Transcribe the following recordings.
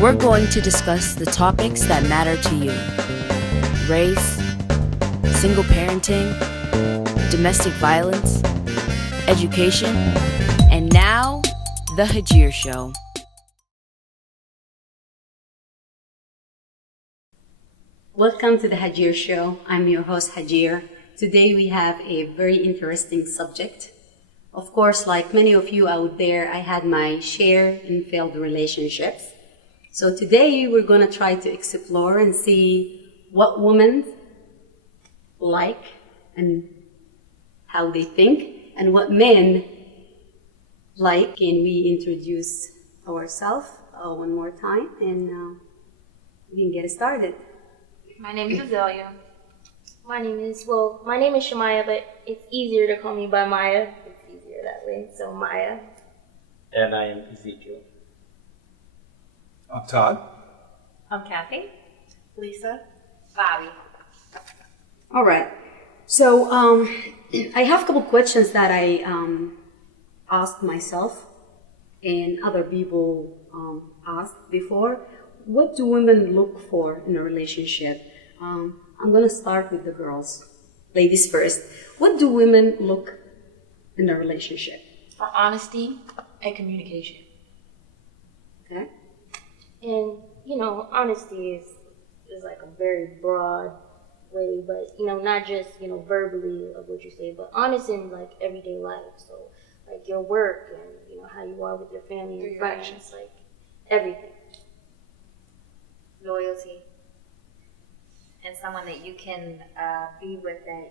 We're going to discuss the topics that matter to you: race, single parenting, domestic violence, education, and now, the Hagir Show. Welcome to the Hagir Show. I'm your host, Hagir. Today we have a very interesting subject. Of course, like many of you out there, I had my share in failed relationships. So today we're going to try to explore and see what women like and how they think, and what men like. Can we introduce ourselves one more time, and we can get started. My name is Azalea. My name is Shamaya, but it's easier to call me by Maya. It's easier that way, so Maya. And I am Ezekiel. I'm Todd. I'm Kathy. Lisa. Bobby. All right. So I have a couple questions that I asked myself and other people asked before. What do women look for in a relationship? I'm going to start with the girls. Ladies first. What do women look in a relationship? For honesty and communication. Okay. And, honesty is like a very broad way, but, not just, verbally of what you say, but honest in, like, everyday life. So, like, your work and, how you are with your family and friends, like, everything. Loyalty, and someone that you can be with that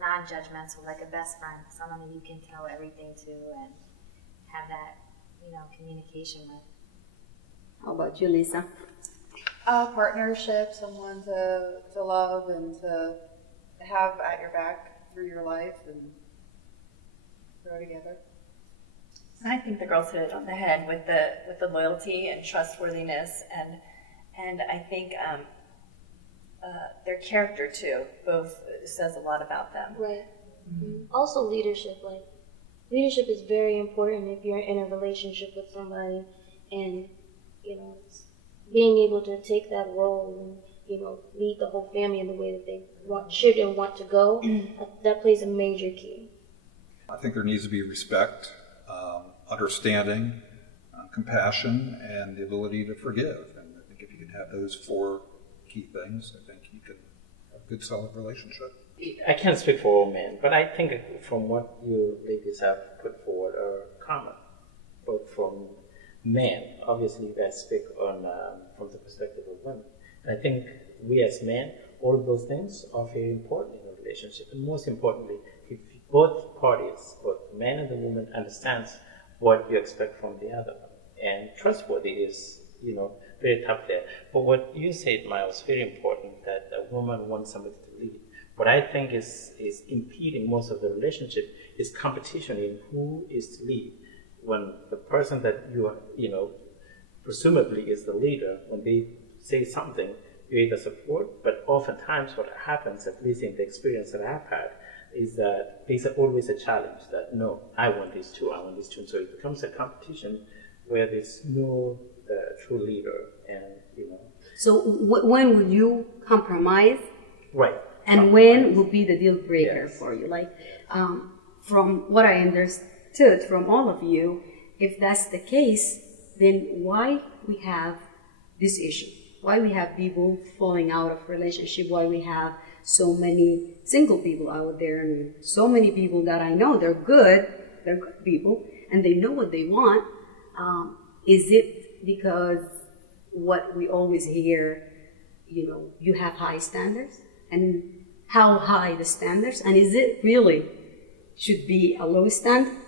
non-judgmental, like a best friend, someone that you can tell everything to and have that, communication with. How about you, Lisa? Partnership, someone to love and to have at your back through your life and grow together. I think the girls hit it on the head with the loyalty and trustworthiness, and I think their character too. Both says a lot about them. Right. Mm-hmm. Also, leadership. Like, leadership is very important if you're in a relationship with somebody, and being able to take that role and lead the whole family in the way that they should and want to go. That plays a major key. I think there needs to be respect, understanding, compassion, and the ability to forgive. And I think if you can have those four key things, I think you can have a good, solid relationship. I can't speak for all men, but I think from what you ladies have put forward are common, both from men. Obviously, you guys speak on from the perspective of women. And I think we as men, all of those things are very important in a relationship. And most importantly, if both parties, both the man and the woman, understands what you expect from the other. And trustworthy is, very tough there. But what you said, Maya, was very important, that a woman wants somebody to lead. What I think is impeding most of the relationship is competition in who is to lead. When the person that you presumably is the leader, when they say something, you either support, but oftentimes what happens, at least in the experience that I've had, is that there's always a challenge that, no, I want this too, And so it becomes a competition where there's no true leader, and, So when would you compromise? Right. And when would be the deal breaker for you? Like, from what I understood from all of you, if that's the case, then why we have this issue? Why we have people falling out of relationship? Why we have so many single people out there, and so many people that I know they're good people, and they know what they want. Is it because what we always hear, you have high standards, and how high the standards, and is it really should be a low standard?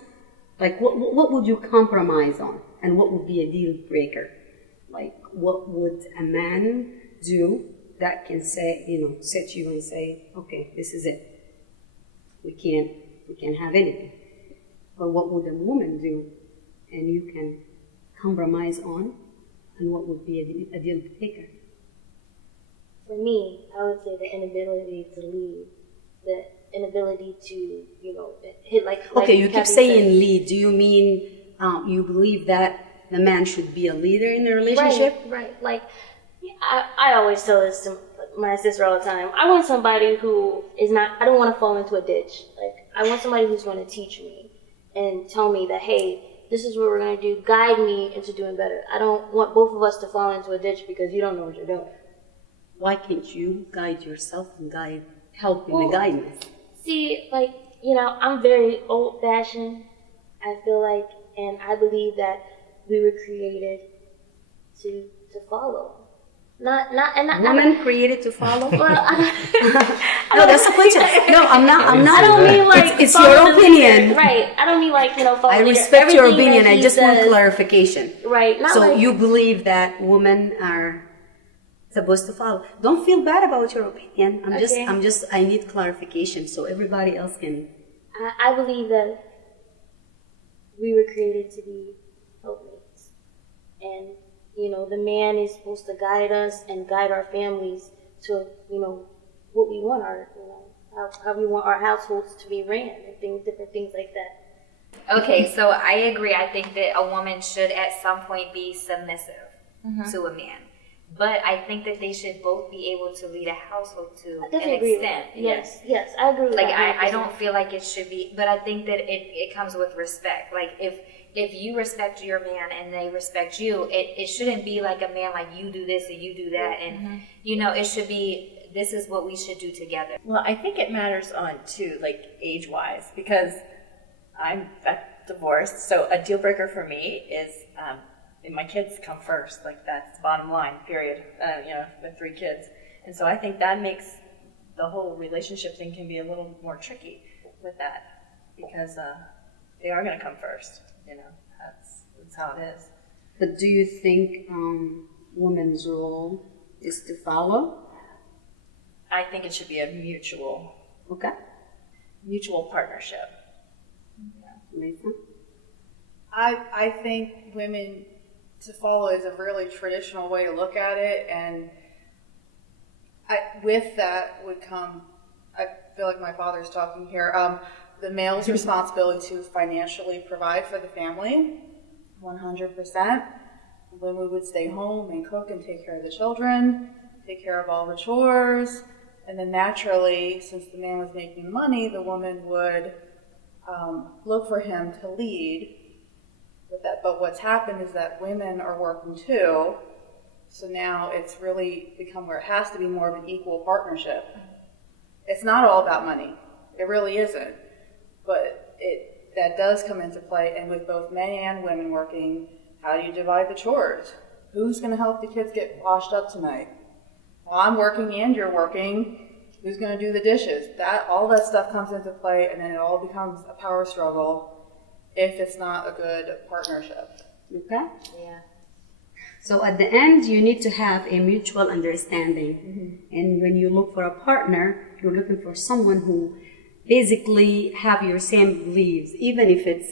Like, what would you compromise on, and what would be a deal breaker? Like, what would a man do that can say, set you and say, okay, this is it. We can't have anything. But what would a woman do, and you can compromise on, and what would be a deal breaker? For me, I would say the inability to lead, the inability to, hit like okay, you keep saying said. lead. Do you mean you believe that the man should be a leader in the relationship? Right. Like, I always tell this to my sister all the time. I want somebody who is not, I don't want to fall into a ditch. Like, I want somebody who's going to teach me and tell me that, hey, this is what we're going to do, guide me into doing better. I don't want both of us to fall into a ditch because you don't know what you're doing. Why can't you guide yourself and help in the guidance? See, like, I'm very old-fashioned, I feel like, and I believe that we were created to follow. Not Women created to follow? Well, No, that's a question. No, I'm not. I don't mean like it's your opinion. Right. I don't mean like follow I respect your everything opinion. that I he just want says. clarification. Right. Not So like, you believe that women are supposed to follow? Don't feel bad about your opinion. I need clarification so everybody else can. I believe that we were created to be helpmates, and the man is supposed to guide us and guide our families to what we want how we want our households to be ran and different things like that. Okay, so I agree. I think that a woman should at some point be submissive to a man. But I think that they should both be able to lead a household to an extent. Yes, I agree with like that. I don't feel like it should be, but I think that it comes with respect. Like if you respect your man and they respect you, it shouldn't be like a man like you do this and you do that, and it should be this is what we should do together. Well, I think it matters on too, like age-wise, because I'm divorced, so a deal breaker for me is my kids come first. Like that's the bottom line, period. With 3 kids, and so I think that makes the whole relationship thing can be a little more tricky with that because they are going to come first. That's how it is. But do you think women's role is to follow? I think it should be a mutual partnership. Lisa? I think women to follow is a really traditional way to look at it, and with that would come, I feel like my father's talking here, the male's responsibility to financially provide for the family, 100%. Women would stay home and cook and take care of the children, take care of all the chores, and then naturally, since the man was making money, the woman would look for him to lead with that. But what's happened is that women are working too, so now it's really become where it has to be more of an equal partnership. It's not all about money. It really isn't. But that does come into play, and with both men and women working, how do you divide the chores? Who's going to help the kids get washed up tonight? Well, I'm working and you're working. Who's going to do the dishes? All that stuff comes into play, and then it all becomes a power struggle if it's not a good partnership. Okay? Yeah. So at the end, you need to have a mutual understanding. Mm-hmm. And when you look for a partner, you're looking for someone who basically have your same beliefs, even if it's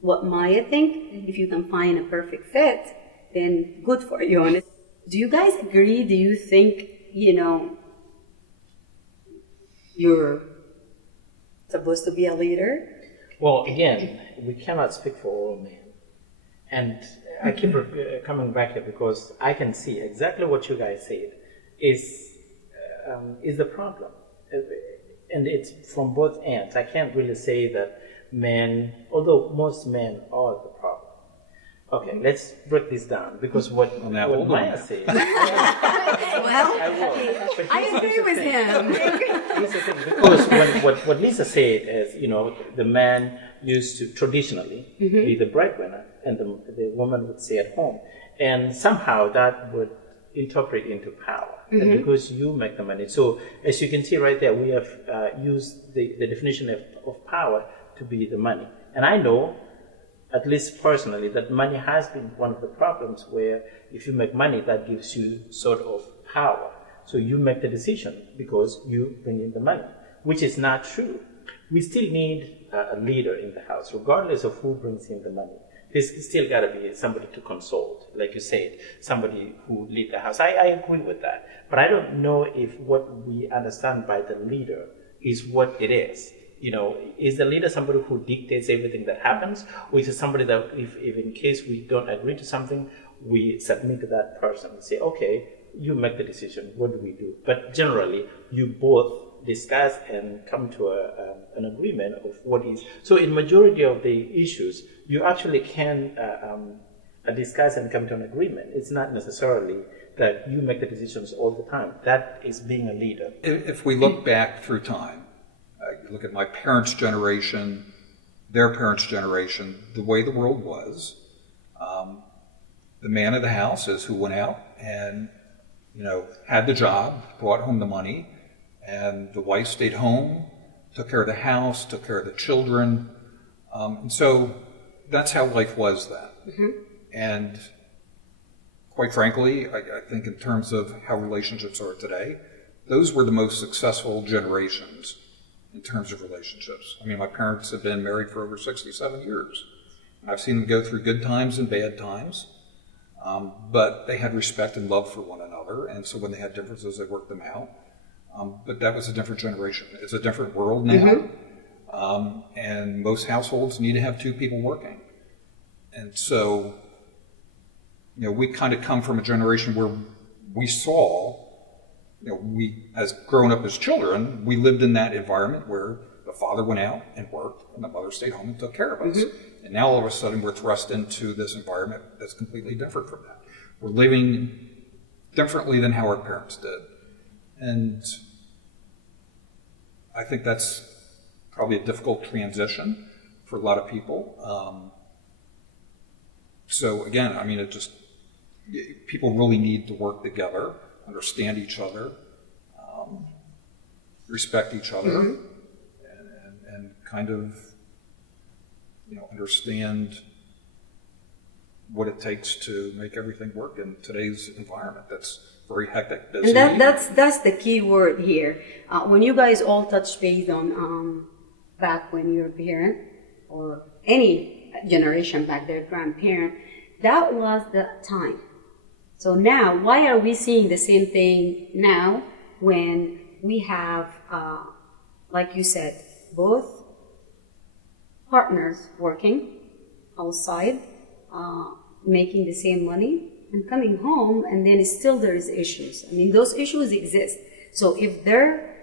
what Maya think. If you can find a perfect fit, then good for you. And do you guys agree? Do you think, you're supposed to be a leader? Well, again, we cannot speak for all men. And I keep coming back here because I can see exactly what you guys said is the problem. And it's from both ends. I can't really say that men, although most men are the problem. Okay, let's break this down because what Maya said. I agree with him. Here's the thing, because what Lisa said is, the man used to traditionally be the breadwinner and the woman would stay at home. And somehow that would interpret into power. And because you make the money. So as you can see right there, we have used the definition of power to be the money. And I know, at least personally, that money has been one of the problems where if you make money, that gives you sort of power. So you make the decision because you bring in the money, which is not true. We still need a leader in the house, regardless of who brings in the money. There's still got to be somebody to consult, like you said, somebody who leads the house. I agree with that. But I don't know if what we understand by the leader is what it is. is the leader somebody who dictates everything that happens, or is it somebody that if in case we don't agree to something, we submit to that person and say, okay, you make the decision, what do we do? But generally, you both discuss and come to an agreement of what is. So in majority of the issues, you actually can discuss and come to an agreement. It's not necessarily that you make the decisions all the time. That is being a leader. If we look back through time, you look at my parents' generation, their parents' generation, the way the world was, the man of the house is who went out and had the job, brought home the money, and the wife stayed home, took care of the house, took care of the children. And so that's how life was then. Mm-hmm. And quite frankly, I think in terms of how relationships are today, those were the most successful generations in terms of relationships. I mean, my parents have been married for over 67 years. I've seen them go through good times and bad times, but they had respect and love for one another, and so when they had differences, they worked them out. But that was a different generation. It's a different world now, and most households need to have two people working. And so, we kind of come from a generation where we saw, we, as growing up as children, we lived in that environment where the father went out and worked and the mother stayed home and took care of us. Mm-hmm. And now all of a sudden we're thrust into this environment that's completely different from that. We're living differently than how our parents did. And I think that's probably a difficult transition for a lot of people. So again, I mean, people really need to work together, understand each other, respect each other, mm-hmm. and kind of, understand what it takes to make everything work in today's environment. That's very hectic, busy. And that's the key word here. When you guys all touch base on back when you were a parent, or any generation back there, grandparent, that was the time. So now, why are we seeing the same thing now when we have, like you said, both partners working outside, making the same money, and coming home, and then still there is issues. I mean, those issues exist. So if there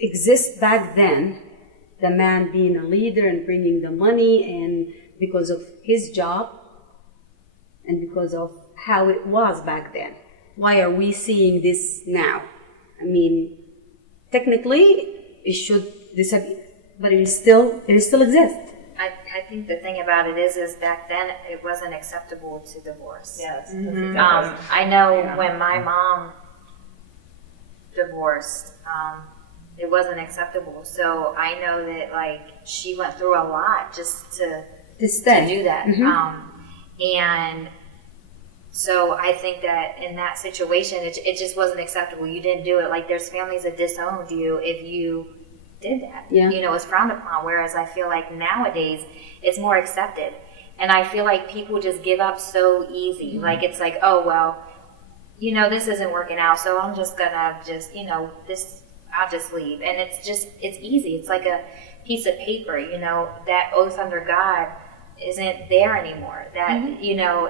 exists back then, the man being a leader and bringing the money, and because of his job, and because of how it was back then, why are we seeing this now? I mean, technically, it should disappear, but it still exists. I think the thing about it is back then it wasn't acceptable to divorce. Yes. Mm-hmm. I know when my mom divorced, it wasn't acceptable. So I know that she went through a lot just to do that. Mm-hmm. And so I think that in that situation, it just wasn't acceptable. You didn't do it. There's families that disowned you if you did that. Yeah. It's frowned upon. Whereas I feel like nowadays it's more accepted. And I feel like people just give up so easy. Mm-hmm. It's like, oh, well, this isn't working out, so I'm just gonna I'll just leave. And it's easy. It's like a piece of paper, that oath under God isn't there anymore. That, mm-hmm.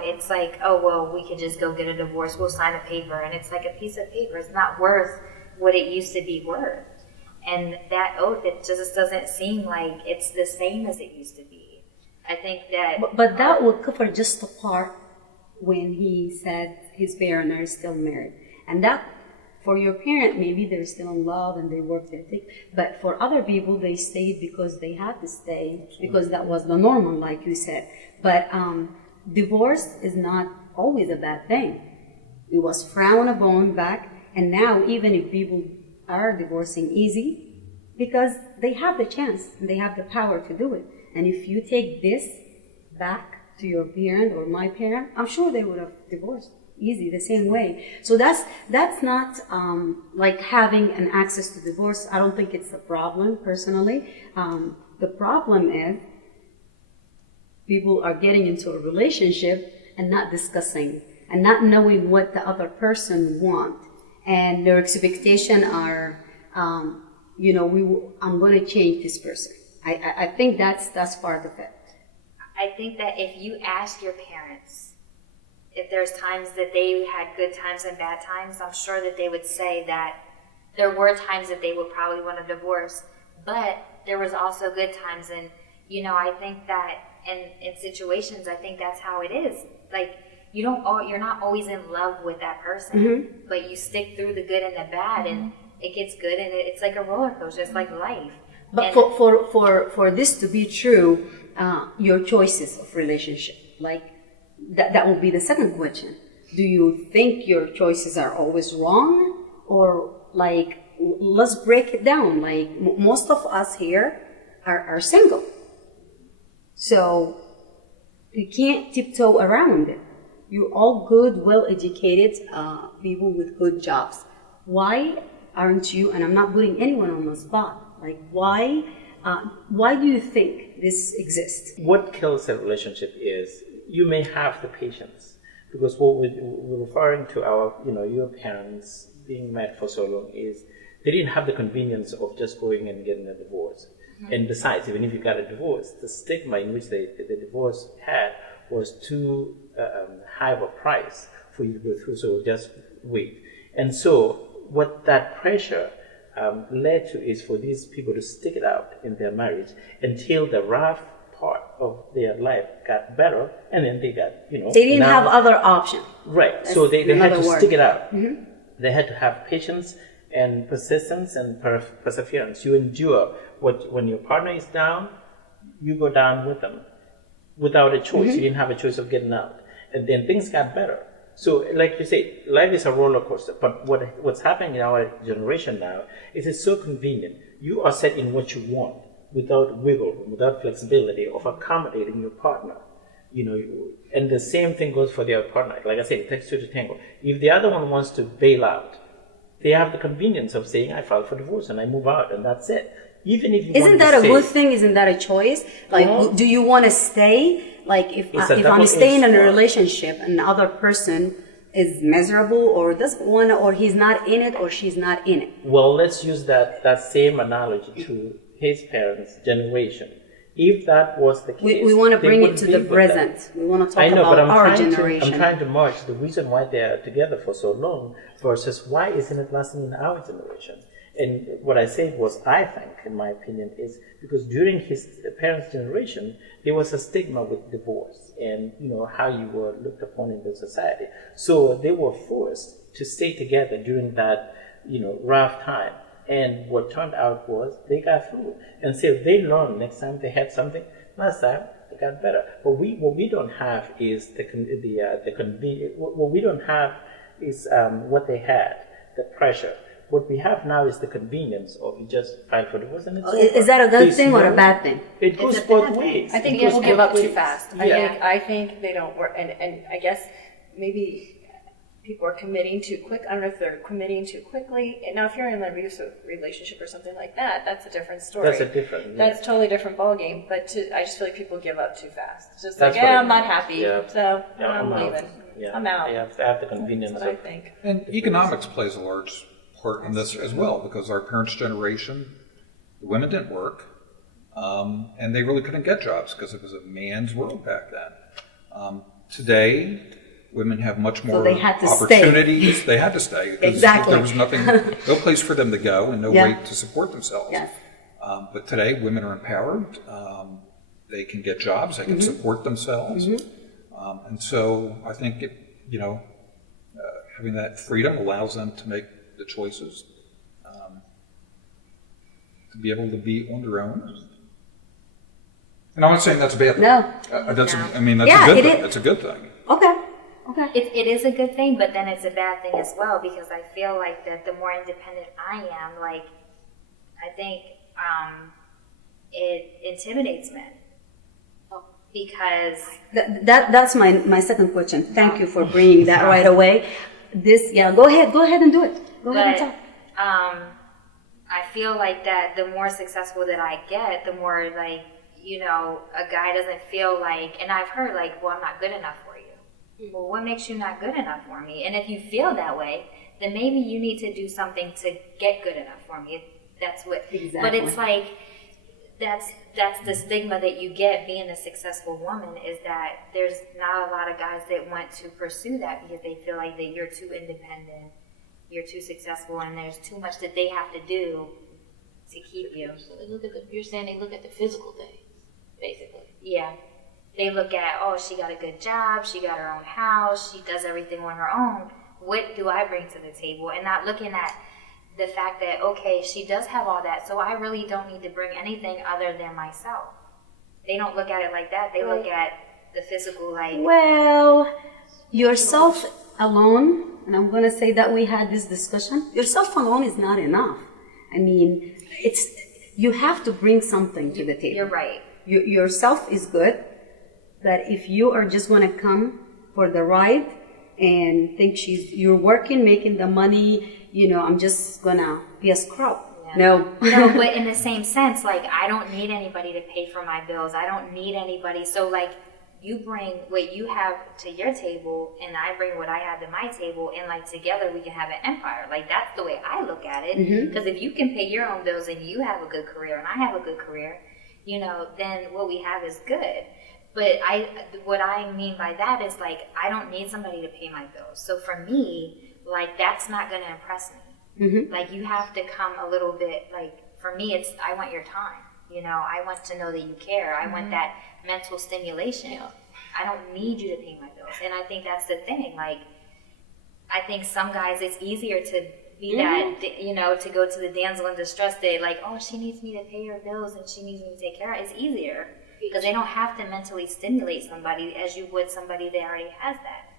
It's like, oh, well, we could just go get a divorce. We'll sign a paper. And it's like a piece of paper. It's not worth what it used to be worth. And that oath, it just doesn't seem like it's the same as it used to be. I think that... But that would cover just the part when he said his parents are still married. And that, for your parent, maybe they're still in love and they work their thing. But for other people, they stayed because they had to stay, because that was the normal, like you said. But divorce is not always a bad thing. It was frowned upon back, and now even if people are divorcing easy, because they have the chance and they have the power to do it. And if you take this back to your parent or my parent, I'm sure they would have divorced easy the same way. So that's not like having an access to divorce. I don't think it's a problem personally. The problem is people are getting into a relationship and not discussing and not knowing what the other person wants. And their expectations are I'm going to change this person. I think that's part of it. I think that if you ask your parents if there's times that they had good times and bad times, I'm sure that they would say that there were times that they would probably want a divorce, but there was also good times. And, I think that in situations, I think that's how it is. Like, you're not always in love with that person, but you stick through the good and the bad, and it gets good, and it's like a roller coaster. It's like life. But for this to be true, your choices of relationship, like that will be the second question. Do you think your choices are always wrong, or like let's break it down? Like most of us here are single, so you can't tiptoe around it. You're all good, well-educated people with good jobs. Why aren't you? And I'm not putting anyone on the spot. Like why do you think this exists? What kills a relationship is you may have the patience, because what we're referring to your parents being married for so long is they didn't have the convenience of just going and getting a divorce. And besides, even if you got a divorce, the stigma in which the divorce had was too high of a price for you to go through, so just wait. And so what that pressure led to is for these people to stick it out in their marriage until the rough part of their life got better, and then they got, They didn't have other options. Right. So they had to stick it out. They had to have patience and persistence and perseverance. You endure when your partner is down, you go down with them without a choice. You didn't have a choice of getting out. And then things got better. So, like you say, life is a roller coaster. But what's happening in our generation now is it's so convenient. You are set in what you want without wiggle room, without flexibility of accommodating your partner. And the same thing goes for the other partner. Like I said, it takes two to tango. If the other one wants to bail out, they have the convenience of saying, I filed for divorce and I move out, and that's it. Even if you Isn't that a good thing? Isn't that a choice? Like, do you want to stay? Like, if I'm staying in a relationship and the other person is miserable or doesn't want to, or he's not in it, or she's not in it. Well, let's use that same analogy to his parents' generation. If that was the case, we want to bring it to the present. We want to talk about our generation. I'm trying to merge the reason why they are together for so long versus why isn't it lasting in our generation. And what I said was, I think, in my opinion, is because during his parents' generation, there was a stigma with divorce and, how you were looked upon in the society. So they were forced to stay together during that, rough time. And what turned out was they got through. And so they learned next time they had something, last time they got better. But what we don't have is what we don't have is what they had, the pressure. What we have now is the convenience of you just file for divorce and it's over. Is that a good thing or a bad thing? It goes both ways. I think people give up too fast. I think they don't work, and I guess maybe people are committing too quick. I don't know if they're committing too quickly. And now, if you're in an abusive relationship or something like that, that's a different story. That's a totally different ballgame. But I just feel like people give up too fast. It's just like, I'm not happy, so I'm leaving. I'm out. You have to have the convenience. That's what I think. And economics plays a large part in this as well, because our parents' generation, the women didn't work, and they really couldn't get jobs because it was a man's world back then. Today, women have much more opportunities. They had to stay. Exactly. There was no place for them to go and no way to support themselves. Yes. But today, women are empowered. They can get jobs. They can support themselves. And so I think, having that freedom allows them to make the choices, to be able to be on their own. And I'm not saying that's a bad thing. No. That's a good thing. That's a good thing. Okay. It is a good thing, but then it's a bad thing as well, because I feel like that the more independent I am, like, I think it intimidates men. Because that's my second question. Thank you for bringing that right away. Go ahead and do it. Go ahead and talk. I feel like that the more successful that I get, the more like, a guy doesn't feel like, and I've heard like, well, I'm not good enough for you. Well, what makes you not good enough for me? And if you feel that way, then maybe you need to do something to get good enough for me. That's what. Exactly. But it's like that's the stigma that you get being a successful woman, is that there's not a lot of guys that want to pursue that because they feel like that you're too independent, you're too successful, and there's too much that they have to do to keep you. So they look at you're saying they look at the physical things, basically. Yeah. They look at, oh, she got a good job, she got her own house, she does everything on her own. What do I bring to the table? And not looking at the fact that, okay, she does have all that, so I really don't need to bring anything other than myself. They don't look at it like that. They look at the physical, like... Well, yourself alone, and I'm going to say that we had this discussion, yourself alone is not enough. I mean, you have to bring something to the table. You're right. Yourself is good, but if you are just going to come for the ride and think you're working, making the money, I'm just going to be a scrub. Yeah. No. No, but in the same sense, like, I don't need anybody to pay for my bills. I don't need anybody. So, like, you bring what you have to your table, and I bring what I have to my table, and, like, together we can have an empire. Like, that's the way I look at it. Because if you can pay your own bills and you have a good career and I have a good career, then what we have is good. But what I mean by that is, like, I don't need somebody to pay my bills. So for me, like, that's not going to impress me. Like, you have to come a little bit, like, for me, I want your time. I want to know that you care. I want that mental stimulation. Yeah. I don't need you to pay my bills. And I think that's the thing. Like, I think some guys, it's easier to be that, to go to the damsel in distress day, like, oh, she needs me to pay her bills and she needs me to take care of it. It's easier because they don't have to mentally stimulate somebody as you would somebody that already has that.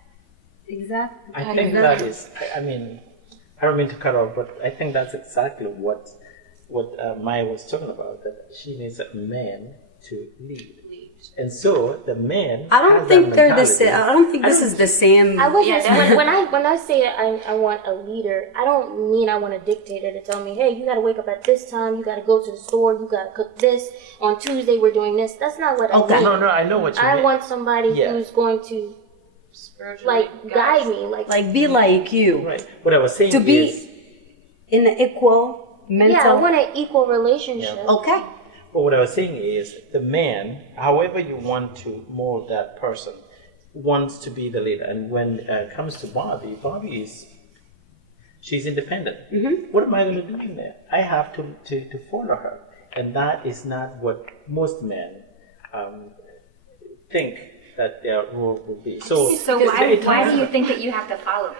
Exactly. I think that is, I mean, I don't mean to cut off, but I think that's exactly what Maya was talking about, that she needs a man to lead. And so the man. I don't think they're the same. I don't think this is the same. I wasn't. When I say I want a leader, I don't mean I want a dictator to tell me, hey, you got to wake up at this time, you got to go to the store, you got to cook this. On Tuesday we're doing this. That's not what I mean. No, I know what you mean. I want somebody who's going to guide me, like be like you. Right. What I was saying to be is, in an equal mental. Yeah, I want an equal relationship. Yeah. Okay. But what I was saying is, the man, however you want to mold that person, wants to be the leader. And when it comes to Bobby she's independent. What am I going to do in there? I have to follow her. And that is not what most men think that their role will be. So why do you think that you have to follow me?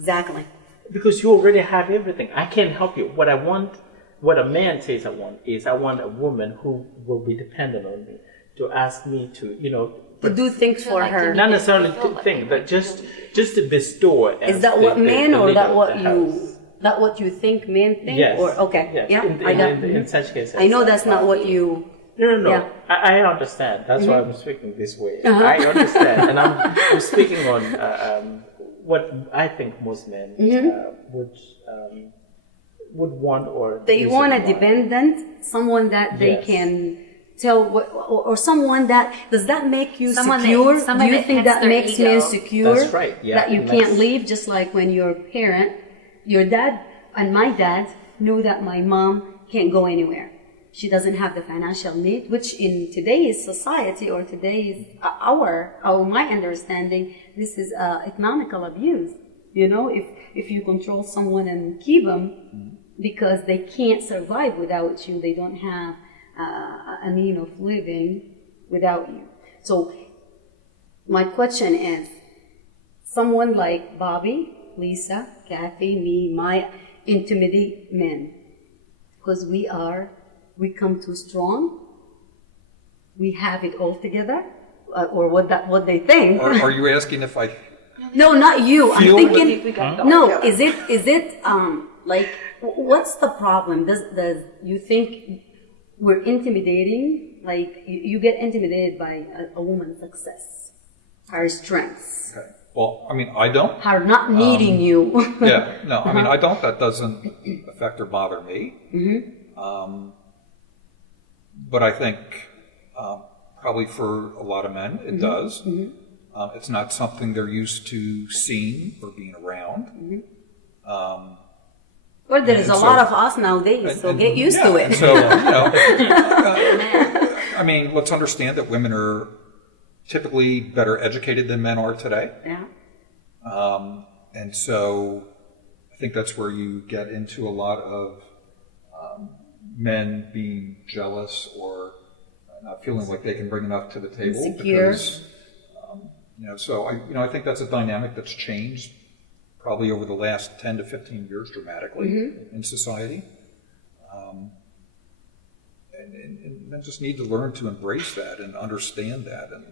Exactly. Because you already have everything. I can't help you. What a man says I want a woman who will be dependent on me, to ask me to, to do things for her. Not necessarily to think, but just to bestow. Is that what men, or that what you think men think? Yes. Or okay. Yes. Yeah. In such cases. I know that's not what you. No. Yeah. I understand. That's why I'm speaking this way. I understand, and I'm speaking on what I think most men would want, or they want a dependent, someone that they can tell what, or someone that does that make you secure? Do you think that makes men secure? That's right. Yeah. That you can't leave, just like when your dad and my dad knew that my mom can't go anywhere. She doesn't have the financial need, which in today's society or today's my understanding, this is economical abuse. If you control someone and keep them because they can't survive without you, they don't have a mean of living without you. So my question is, someone like Bobby, Lisa, Kathy, me, my intimidate men, because we come too strong, we have it all together, or what they think. Are you asking if I? No, not you. I'm thinking. No, together. is it like, what's the problem? Does you think we're intimidating? Like you get intimidated by a woman's success, her strengths. Okay. Well, I mean, I don't. Her not needing you. Yeah, no, I mean, I don't. That doesn't affect or bother me. But I think probably for a lot of men, it does. It's not something they're used to seeing or being around. Well, there is And a so- lot of us nowadays, so get used to and it. so, I mean, let's understand that women are typically better educated than men are today. Yeah. And so I think that's where you get into a lot of men being jealous or not feeling like they can bring enough to the table. Insecure. Because, so I think that's a dynamic that's changed probably over the last 10 to 15 years dramatically in society. And men just need to learn to embrace that and understand that. And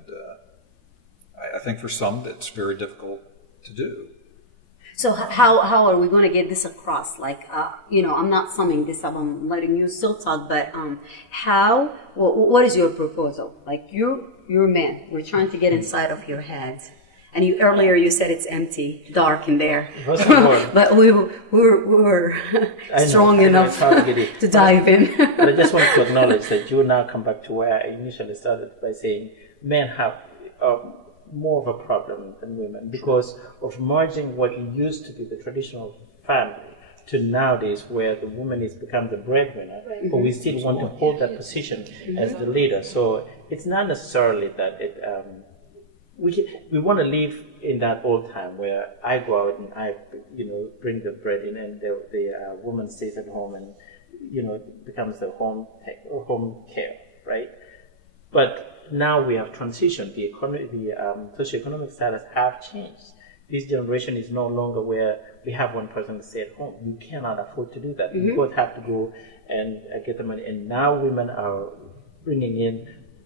I think for some, that's very difficult to do. So how are we going to get this across? Like, I'm not summing this up. I'm letting you still talk. But what is your proposal? Like, you're men. We're trying to get inside of your head. And earlier you said it's empty, dark in there. But we were strong enough to dive in. But I just want to acknowledge that you now come back to where I initially started by saying men have more of a problem than women because of merging what used to be the traditional family to nowadays where the woman has become the breadwinner, but we still want to hold that position as the leader. So it's not necessarily that we want to live in that old time where I go out and I bring the bread in and the woman stays at home and becomes the home care, right? But now we have transitioned. The socioeconomic status have changed. This generation is no longer where we have one person to stay at home. You cannot afford to do that. You both have to go and get the money. And now women are bringing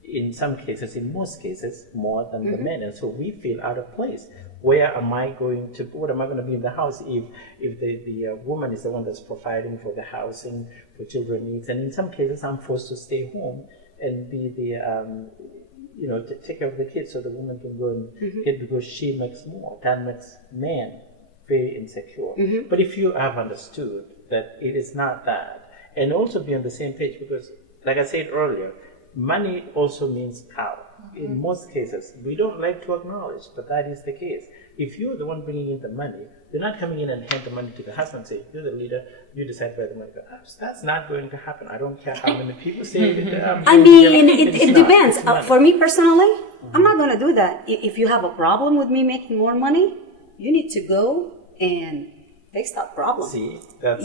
in some cases, in most cases, more than the men. And so we feel out of place. What am I going to be in the house if the woman is the one that's providing for the housing, for children needs? And in some cases, I'm forced to stay home and be to take care of the kids so the woman can go and get because she makes more. That makes men very insecure. But if you have understood that it is not that, and also be on the same page, because like I said earlier, money also means power. In most cases, we don't like to acknowledge, but that is the case. If you're the one bringing in the money, you're not coming in and hand the money to the husband and say, you're the leader, you decide where the money goes. That's not going to happen. I don't care how many people say it. It depends. For me personally, I'm not going to do that. If you have a problem with me making more money, you need to go and fix that problem. See, that's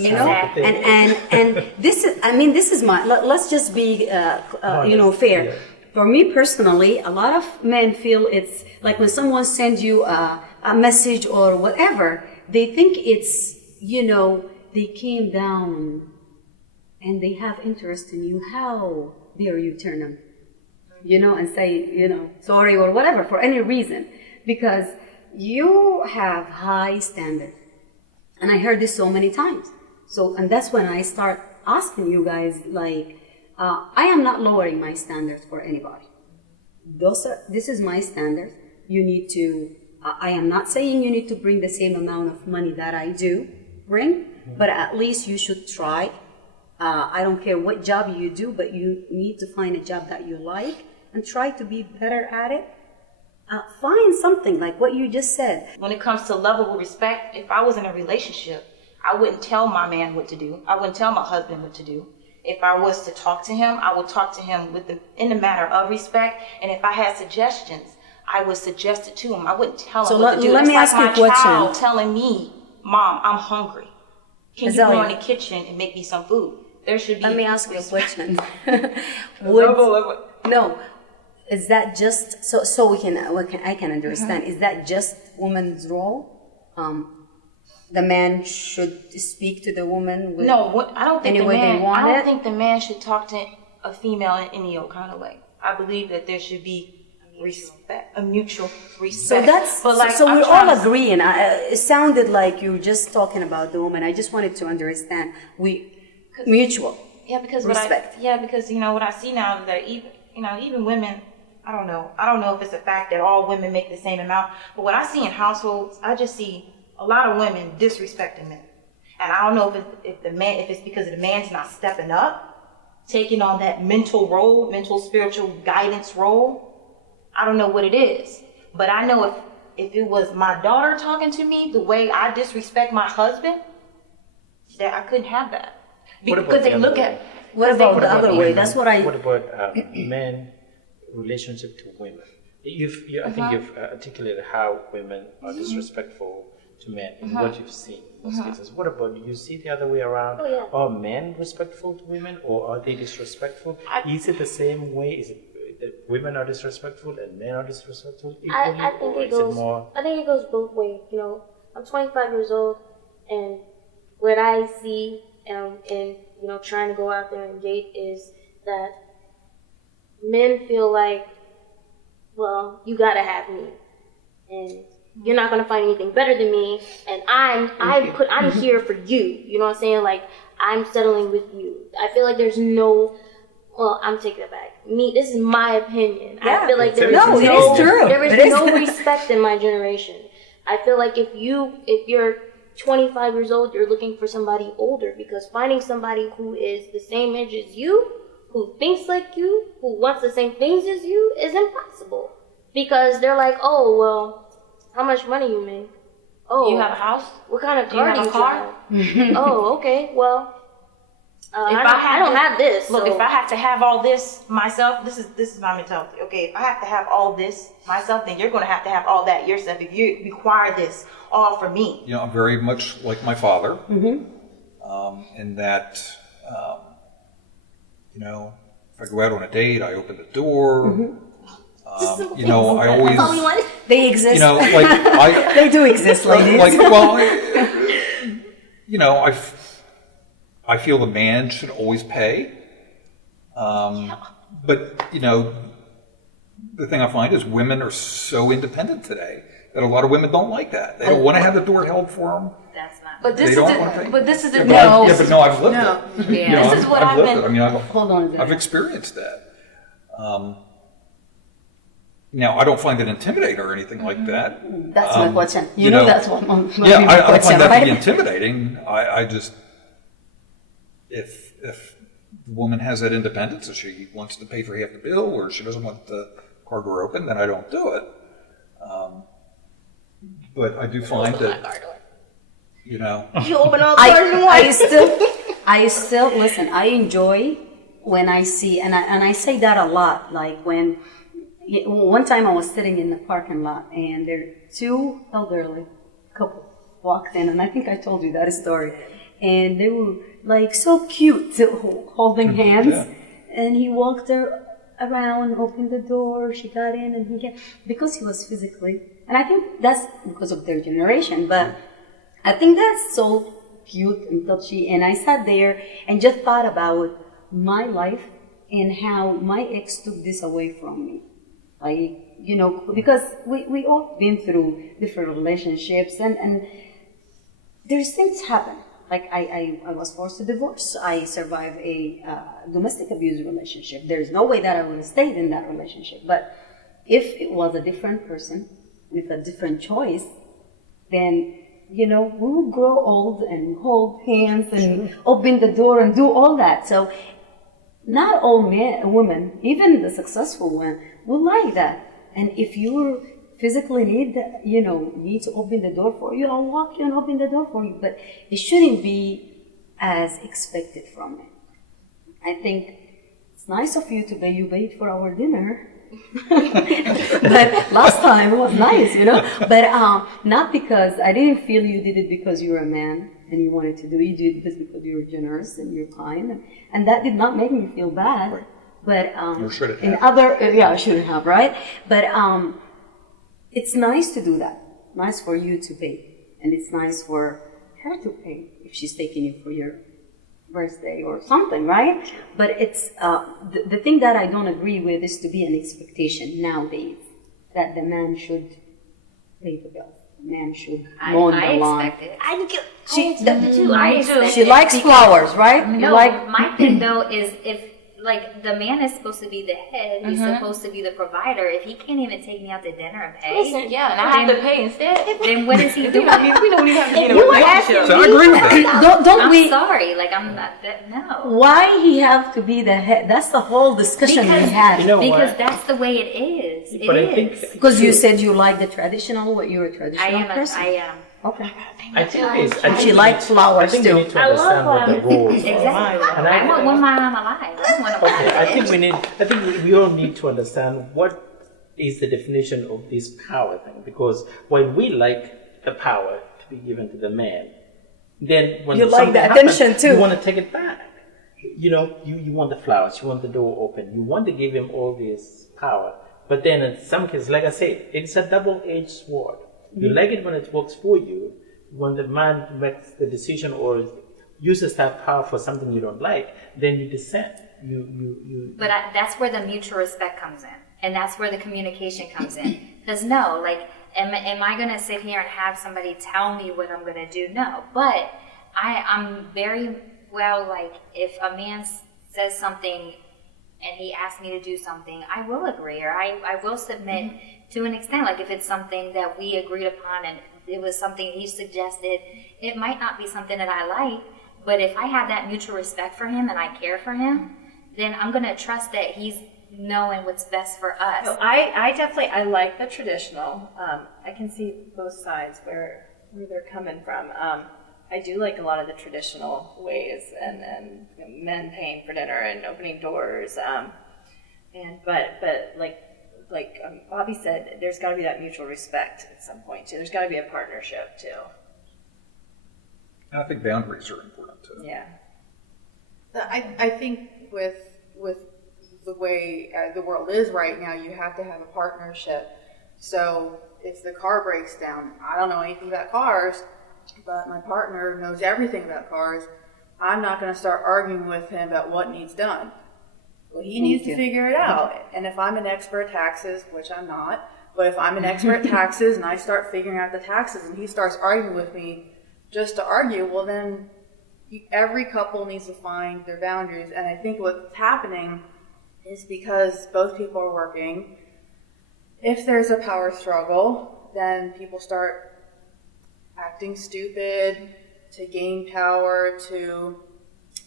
and this is my. Let's just be fair. Yeah. For me personally, a lot of men feel it's like when someone sends you a message or whatever, they think it's they came down and they have interest in you. How dare you turn them, and say sorry or whatever for any reason, because you have high standards. And I heard this so many times. And that's when I start asking you guys, like, I am not lowering my standards for anybody. This is my standard. You need to, I am not saying you need to bring the same amount of money that I do bring, but at least you should try. I don't care what job you do, but you need to find a job that you like and try to be better at it. Find something like what you just said. When it comes to lovable respect, if I was in a relationship, I wouldn't tell my man what to do. I wouldn't tell my husband what to do. If I was to talk to him, I would talk to him in the matter of respect. And if I had suggestions, I would suggest it to him. I wouldn't tell him what to do. Let me ask you a question. It's like my child telling me, Mom, I'm hungry. Can you go in the kitchen and make me some food? There should be. Let me ask you a question. No. Is that just so I can understand? Is that just woman's role? The man should speak to the woman with I don't think any way they want I don't it? think the man should talk to a female in any old kind of way. I believe that there should be respect, a mutual respect. So we're all agreeing. It sounded like you were just talking about the woman. I just wanted to understand mutual. Yeah, because respect. Because what I see now is that even women. I don't know if it's a fact that all women make the same amount, but what I see in households, I just see a lot of women disrespecting men. And I don't know if it's because the man's not stepping up, taking on that mental, spiritual guidance role. I don't know what it is. But I know if it was my daughter talking to me the way I disrespect my husband, that I couldn't have that. What about Because they the look other at, way? What about the other way? That's what I. What about men relationship to women? I think you've articulated how women are disrespectful to men in what you've seen in most cases. What about you? See the other way around? Oh, yeah. Are men respectful to women, or are they disrespectful? Is it the same way? Is it that women are disrespectful and men are disrespectful equally, I think or it is goes. it more? I think it goes both ways. You know, I'm 25 years old, and what I see, and you know, trying to go out there and date is that men feel like, well, you gotta have me, and you're not gonna find anything better than me, and I'm here for you. You know what I'm saying? Like, I'm settling with you. I feel like there's no. Well, I'm taking it back. This is my opinion. I feel like there is No, it is true. There It is is. no respect in my generation. I feel like if you're 25 years old, you're looking for somebody older, because finding somebody who is the same age as you, who thinks like you, who wants the same things as you, is impossible. Because they're like, oh, well, how much money you make? Oh, you have a house? what kind of Do you car have do a you car? drive? Oh, okay, well, If I don't have this. Look, so. if I have to have all this myself, this is my mentality. Okay, if I have to have all this myself, then you're going to have all that yourself. If you require this all for me. You know, I'm very much like my father, in that, you know, if I go out on a date, I open the door. You know, I always, That's all we want. They exist. you know, like I, They do exist, ladies. like, well, you know, I feel the man should always pay. But, you know, the thing I find is women are so independent today that a lot of women don't like that. They don't want to have the door held for them. That's not. But this They is don't want to pay. but this is Yeah, the but I've lived it. Yeah. You know, This is what I've lived I've it. I been- mean, Hold on a second. I've experienced that. Now, I don't find it intimidating or anything like that. That's my question. You you know, know, that's what my Yeah, I don't question, find that to be right? intimidating. I just, if the woman has that independence, if she wants to pay for half the bill or she doesn't want the car door open, then I don't do it. But I do find that, you know, You open all the doors and walk. I still listen. I enjoy when I see, and I say that a lot. Like when one time I was sitting in the parking lot, and there two elderly couple walked in, and I think I told you that story. And they were like so cute, holding hands. Yeah. And he walked her around, opened the door. She got in, and because he was physically, and I think that's because of their generation, but I think that's so cute and touchy. And I sat there and just thought about my life and how my ex took this away from me. Like, you know, because we all been through different relationships, and there's things happen. Like I was forced to divorce. I survived a domestic abuse relationship. There's no way that I would have stayed in that relationship. But if it was a different person with a different choice, then, you know, we will grow old and hold hands and open the door and do all that. So not all women, even the successful one, will like that. And if you physically need to open the door for you, I'll walk you and open the door for you. But it shouldn't be as expected from me. I think it's nice of you to pay. You paid for our dinner. But last time it was nice, you know. But not because I didn't feel you did it because you were a man and you wanted to do it. You did this because you were generous and you're kind, and that did not make me feel bad. Right. But Or should it in have? other, I shouldn't have, right? But it's nice to do that. Nice for you to pay, and it's nice for her to pay if she's taking you for your birthday or something, right? But it's the thing that I don't agree with is to be an expectation nowadays that the man should pay the bill. The man should mow the lawn. expect it. I do too. I expect She it likes because- flowers, right? You No, like my thing though is if like the man is supposed to be the head, he's supposed to be the provider. If he can't even take me out to dinner and pay, Listen, Yeah, and I have to pay instead. then what is he doing? We don't even have to be in a you were relationship. asking so I agree with that. don't I'm we? sorry, like I'm not that. No, Why he have to be the head? That's the whole discussion we had. You know because what? that's the way it is. But I It think is. Because you said you like the traditional, what you're a I traditional am. person. I am. Okay. I think it's, I She think likes flowers I think too. we need to I love understand what the rules are. Exactly. And I want one while I'm alive. I want to Okay, I think we all need to understand what is the definition of this power thing, because when we like the power to be given to the man, then when You like something the happens, attention too. you want to take it back. You know, you want the flowers, you want the door open, you want to give him all this power. But then in some cases, like I said, it's a double-edged sword. You like it when it works for you. When the man makes the decision or uses that power for something you don't like, then you dissent. But that's where the mutual respect comes in, and that's where the communication comes in. Because no, like, am I going to sit here and have somebody tell me what I'm going to do? No, but I'm very well, like, if a man says something and he asks me to do something, I will agree, or I will submit to an extent. Like, if it's something that we agreed upon and it was something he suggested, it might not be something that I like, but if I have that mutual respect for him and I care for him, then I'm going to trust that he's knowing what's best for us. So I definitely, I like the traditional. I can see both sides where they're coming from. I do like a lot of the traditional ways, and men paying for dinner and opening doors. But like Bobby said, there's got to be that mutual respect at some point too. There's got to be a partnership too. And I think boundaries are important too. Yeah. I think with the way the world is right now, you have to have a partnership. So if the car breaks down, I don't know anything about cars, but my partner knows everything about cars. I'm not going to start arguing with him about what needs done. Well, he needs to figure it out. And if I'm an expert at taxes, which I'm not, but if I'm an expert at taxes and I start figuring out the taxes and he starts arguing with me just to argue, well then every couple needs to find their boundaries. And I think what's happening is because both people are working, if there's a power struggle, then people start acting stupid to gain power, to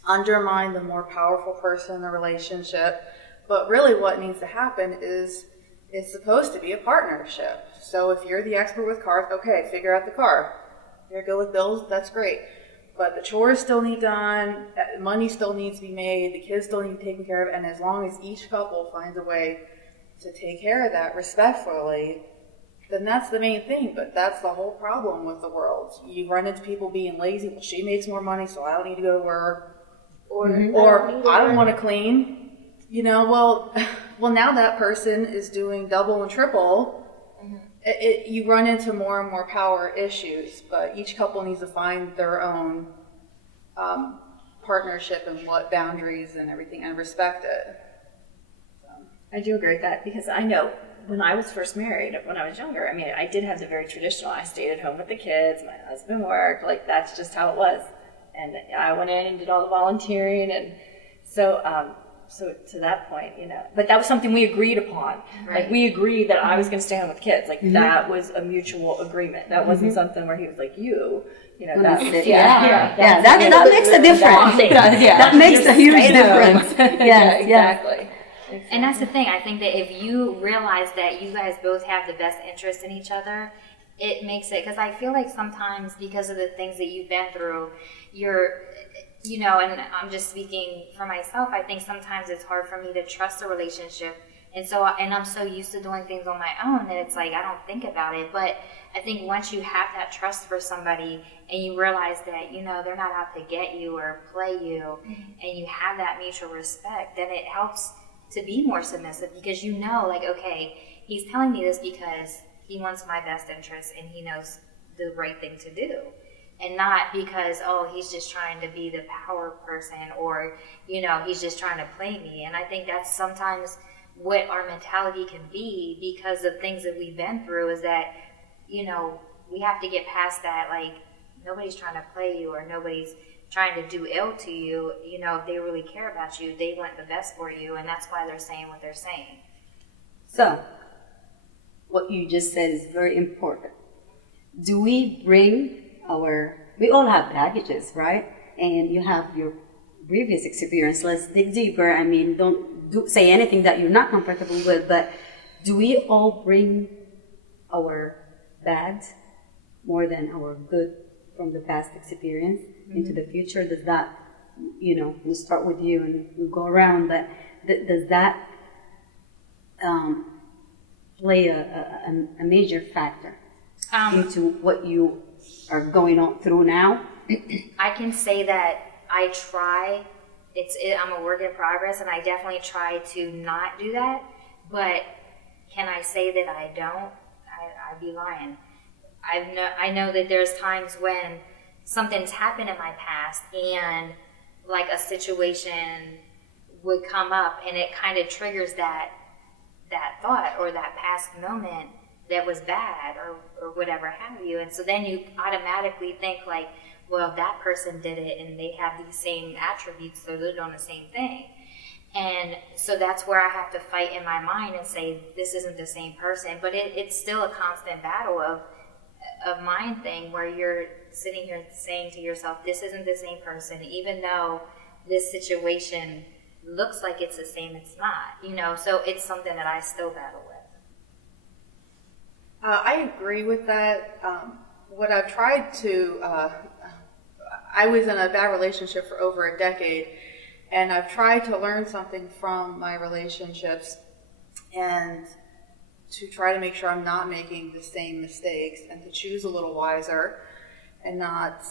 undermine the more powerful person in the relationship. But really what needs to happen is it's supposed to be a partnership. So if you're the expert with cars, okay, figure out the car. You're good with bills, that's great. But the chores still need done, money still needs to be made, the kids still need to be taken care of, and as long as each couple finds a way to take care of that respectfully, then that's the main thing. But that's the whole problem with the world. You run into people being lazy. Well, she makes more money, so I don't need to go to work. Or I don't want to clean. You know, well, now that person is doing double and triple. You run into more and more power issues, but each couple needs to find their own partnership and what boundaries and everything, and respect it. I do agree with that, because I know when I was first married, when I was younger, I mean, I did have the very traditional, I stayed at home with the kids, my husband worked, like that's just how it was. And I went in and did all the volunteering, and so to that point, you know, but that was something we agreed upon. Right. Like we agreed that I was going to stay home with kids. Like that was a mutual agreement. That wasn't something where he was like, you know, that's it. That makes a difference. That makes a huge difference. Exactly. And that's the thing. I think that if you realize that you guys both have the best interest in each other, it makes it, because I feel like sometimes because of the things that you've been through, you know, and I'm just speaking for myself, I think sometimes it's hard for me to trust a relationship. And I'm so used to doing things on my own that it's like I don't think about it. But I think once you have that trust for somebody and you realize that, you know, they're not out to get you or play you, and you have that mutual respect, then it helps to be more submissive, because you know, like, okay, he's telling me this because he wants my best interest and he knows the right thing to do. And not because, oh, he's just trying to be the power person, or, you know, he's just trying to play me. And I think that's sometimes what our mentality can be, because of things that we've been through, is that, you know, we have to get past that, like, nobody's trying to play you or nobody's trying to do ill to you. You know, if they really care about you, they want the best for you, and that's why they're saying what they're saying. So, what you just said is very important. Do we bring we all have baggages, right? And you have your previous experience. Let's dig deeper. I mean, don't say anything that you're not comfortable with, but do we all bring our bags more than our good from the past experience into the future? Does that, we'll start with you and we'll go around, but does that play a major factor into what you are going on through now? I can say that I try. I'm a work in progress, and I definitely try to not do that. But can I say that I don't? I'd be lying. I know that there's times when something's happened in my past, and like a situation would come up, and it kind of triggers that thought or that past moment that was bad or whatever have you. And so then you automatically think like, well, that person did it and they have these same attributes, so they're doing the same thing. And so that's where I have to fight in my mind and say, this isn't the same person. But it's still a constant battle of mind thing where you're sitting here saying to yourself, this isn't the same person, even though this situation looks like it's the same, it's not, so it's something that I still battle with. I agree with that. What I've tried to, I was in a bad relationship for over a decade, and I've tried to learn something from my relationships and to try to make sure I'm not making the same mistakes and to choose a little wiser and not,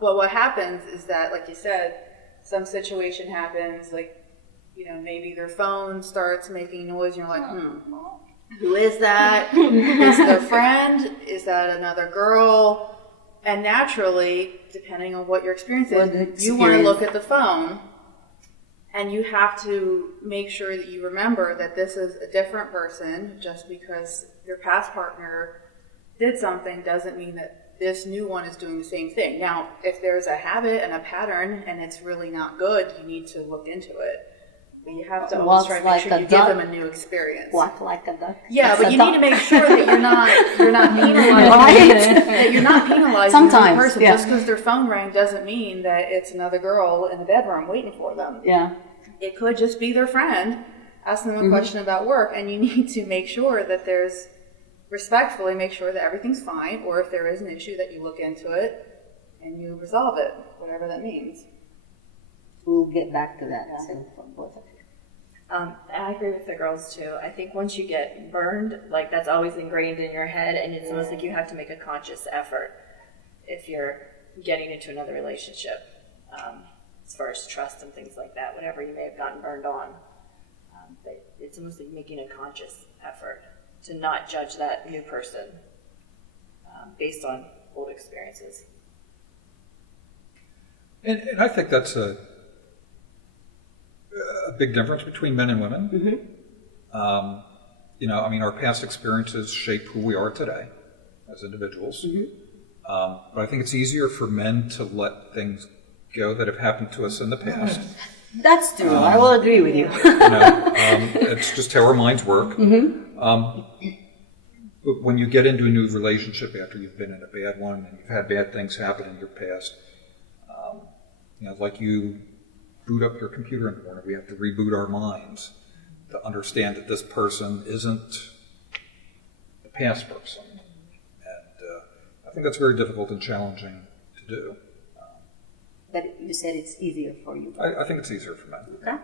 well, what happens is that, like you said, some situation happens, like, maybe their phone starts making noise and you're like, who is that? Is their friend? Is that another girl? And naturally, depending on what your experience is, you want to look at the phone and you have to make sure that you remember that this is a different person. Just because your past partner did something doesn't mean that this new one is doing the same thing. Now, if there's a habit and a pattern and it's really not good, you need to look into it. But you have to always try to make sure you give them a new experience. Walk like a duck. Yeah, but you need to make sure that you're not penalizing that you're not penalizing the person just because their phone rang doesn't mean that it's another girl in the bedroom waiting for them. Yeah. It could just be their friend asking them a question about work, and you need to make sure that there's respectfully make sure that everything's fine, or if there is an issue that you look into it and you resolve it, whatever that means. We'll get back to that for both of you. I agree with the girls too. I think once you get burned, like that's always ingrained in your head, and it's almost like you have to make a conscious effort if you're getting into another relationship, as far as trust and things like that, whatever you may have gotten burned on. It's almost like making a conscious effort to not judge that new person based on old experiences. And I think that's a big difference between men and women. Mm-hmm. Our past experiences shape who we are today as individuals. Mm-hmm. But I think it's easier for men to let things go that have happened to us in the past. That's true. I will agree with you. It's just how our minds work. Mm-hmm. But when you get into a new relationship after you've been in a bad one and you've had bad things happen in your past, like you boot up your computer in the morning, we have to reboot our minds to understand that this person isn't the past person. And I think that's very difficult and challenging to do. But you said it's easier for you. I think it's easier for men. Okay.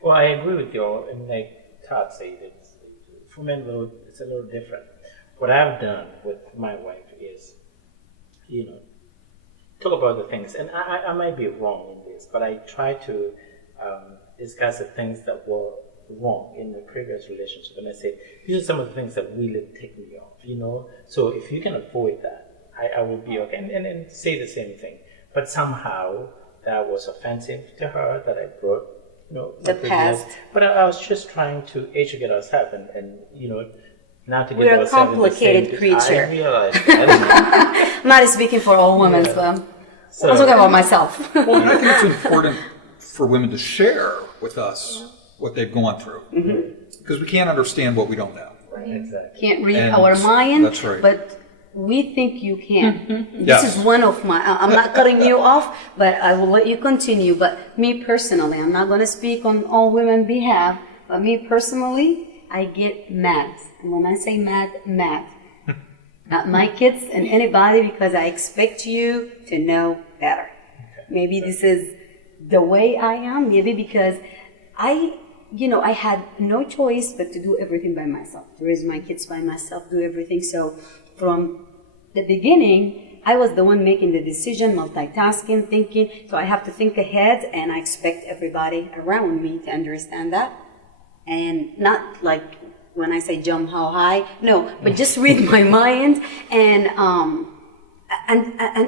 Well, I agree with you, and like Todd said, for men, it's a little different. What I've done with my wife is, talk about the things, and I might be wrong in this, but I try to discuss the things that were wrong in the previous relationship, and I say, these are some of the things that really tick me off, so if you can avoid that, I will be okay, and say the same thing. But somehow that was offensive to her, that I brought, the past. But I was just trying to educate ourselves and not to get We're a ourselves complicated in the same, creature. I realize that. I'm not speaking for all women, so I'm talking about myself. Well, and I think it's important for women to share with us what they've gone through. Because we can't understand what we don't know. Right. Exactly. Can't read our mind, that's right. But we think you can. Yes. This is one of my, I'm not cutting you off, but I will let you continue. But me personally, I'm not going to speak on all women's behalf, but me personally, I get mad. And when I say mad, Not my kids and anybody, because I expect you to know better. Maybe this is the way I am, maybe because I had no choice but to do everything by myself, to raise my kids by myself, do everything. So from the beginning, I was the one making the decision, multitasking, thinking. So I have to think ahead, and I expect everybody around me to understand that. And not like when I say jump how high, no, but just read my mind and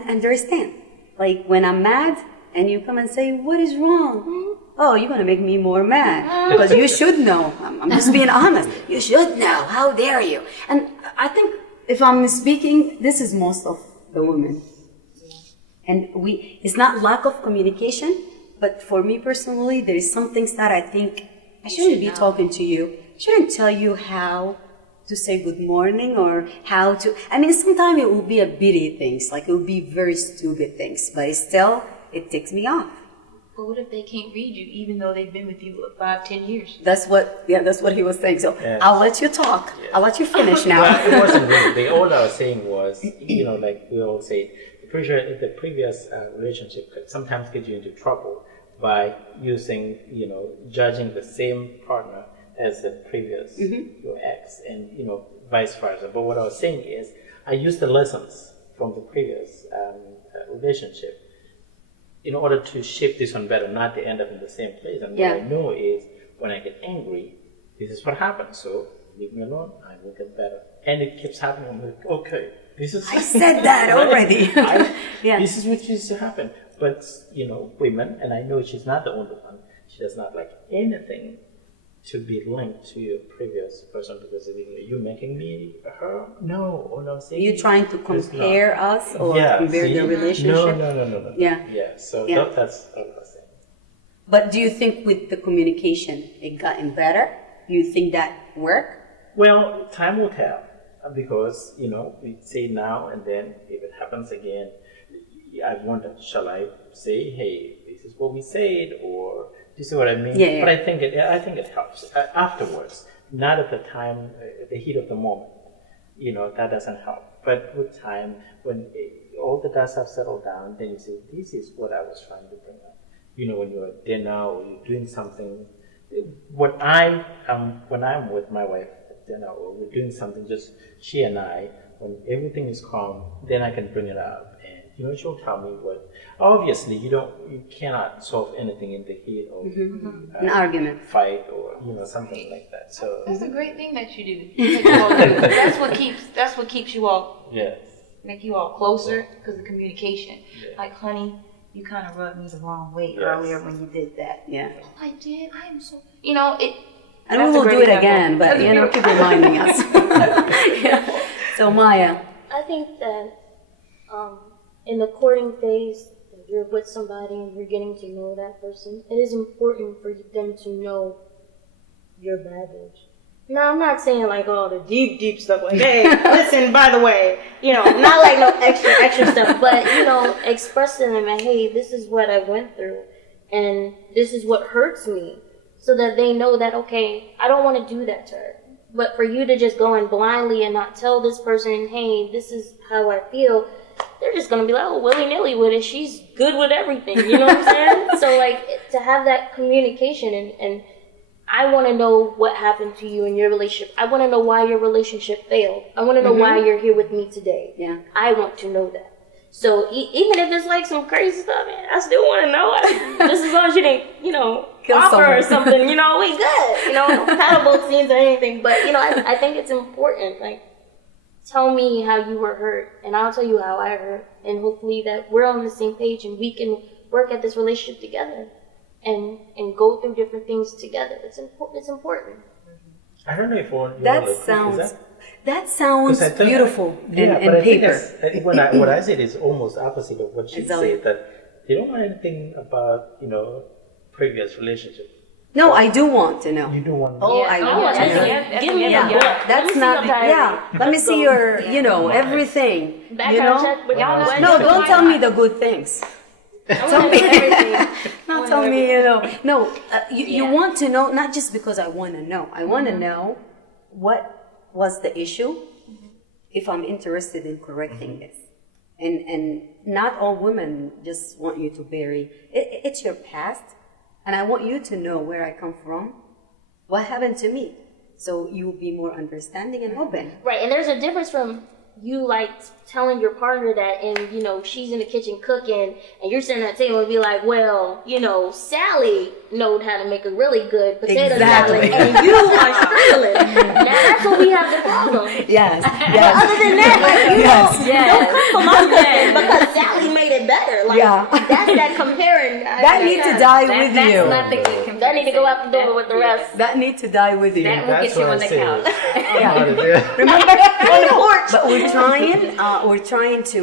understand. Like when I'm mad and you come and say, what is wrong? Oh, you're going to make me more mad because you should know. I'm just being honest. You should know. How dare you? And I think if I'm speaking, this is most of the women. And it's not lack of communication, but for me personally, there is some things that I think I shouldn't be talking to you. I shouldn't tell you how to say good morning or how to, I mean, sometimes it will be a bitty things, like it will be very stupid things, but still, it takes me off. But what if they can't read you, even though they've been with you 5-10 years? That's what he was saying. So Yeah. I'll let you talk. Yeah. I'll let you finish now. Well, it wasn't really. All I was saying was, like we all say, the previous relationship could sometimes get you into trouble by using, judging the same partner as the previous, your ex, and, vice versa. But what I was saying is, I used the lessons from the previous relationship in order to shape this one better, not to end up in the same place. And what I know is, when I get angry, this is what happens. So leave me alone, I will get better. And it keeps happening. I'm like, okay, this is... I said that already. This is what used to happen. But, women, and I know she's not the only one, she does not like anything to be linked to your previous person because you making me her? No, all I'm saying. You trying to compare us or compare the relationship? No. Yeah. So that's all I was saying. But do you think with the communication it gotten better? Do you think that worked? Well, time will tell because, we say now and then if it happens again, I wonder, shall I say, hey, this is what we said, or do you see what I mean? Yeah. But I think it helps afterwards, not at the time, the heat of the moment. That doesn't help. But with time, when all the dust have settled down, then you say, this is what I was trying to bring up. When you're at dinner or you're doing something. When I'm with my wife at dinner or we're doing something, just she and I, when everything is calm, then I can bring it up. She'll tell me what. Obviously, you cannot solve anything in the heat of an argument, fight, or something like that. So that's a great thing that you do. That's what keeps you all. Yes. Make you all closer because of communication. Yeah. Like, honey, you kind of rubbed me the wrong way earlier when you did that. Yeah. Oh, I did. I am so. it. And we will do it again, but keep reminding us. So Maya, I think that. In the courting phase, if you're with somebody and you're getting to know that person, it is important for them to know your baggage. Now, I'm not saying like all the deep stuff, like, hey, listen, by the way, not like no extra stuff, but, expressing them, and, hey, this is what I went through, and this is what hurts me, so that they know that, okay, I don't want to do that to her. But for you to just go in blindly and not tell this person, hey, this is how I feel, they're just going to be like, oh, willy-nilly with it. She's good with everything. You know what I'm saying? So, like, to have that communication, and I want to know what happened to you in your relationship. I want to know why your relationship failed. I want to know why you're here with me today. Yeah. I want to know that. So, even if it's, like, some crazy stuff, man, I still want to know. Just as long as you didn't, offer or something, we good. No paddle scenes or anything. But, I think it's important, like, tell me how you were hurt, and I'll tell you how I hurt, and hopefully that we're on the same page and we can work at this relationship together and go through different things together. It's important. I don't know if that sounds beautiful in paper. I think what I said is almost opposite of what she said, that they don't want anything about previous relationship. No, I do want to know. You do want to know. I want to know. Give me the book. That's not. Let me see your, everything. Background check. No, don't tell me the good things. Tell me everything. Not tell me, No, you want to know, not just because I want to know. I want to know what was the issue, if I'm interested in correcting this. And not all women just want you to bury. It's your past, and I want you to know where I come from, what happened to me, so you'll be more understanding and open. Right, and there's a difference from you like telling your partner that, and you know she's in the kitchen cooking, and you're sitting at the table and be like, well, you know, Sally knowed how to make a really good potato salad, and you are struggling. Now that's when we have the problem. Yes. But other than that, like, you don't come for my cooking because Sally made it better. Like, that's that comparing. That need to die with you. That's not the good comparison. That need to go out the door with the rest. That need to die with you. That will get you on the couch. Remember, on the porch. But we're trying to,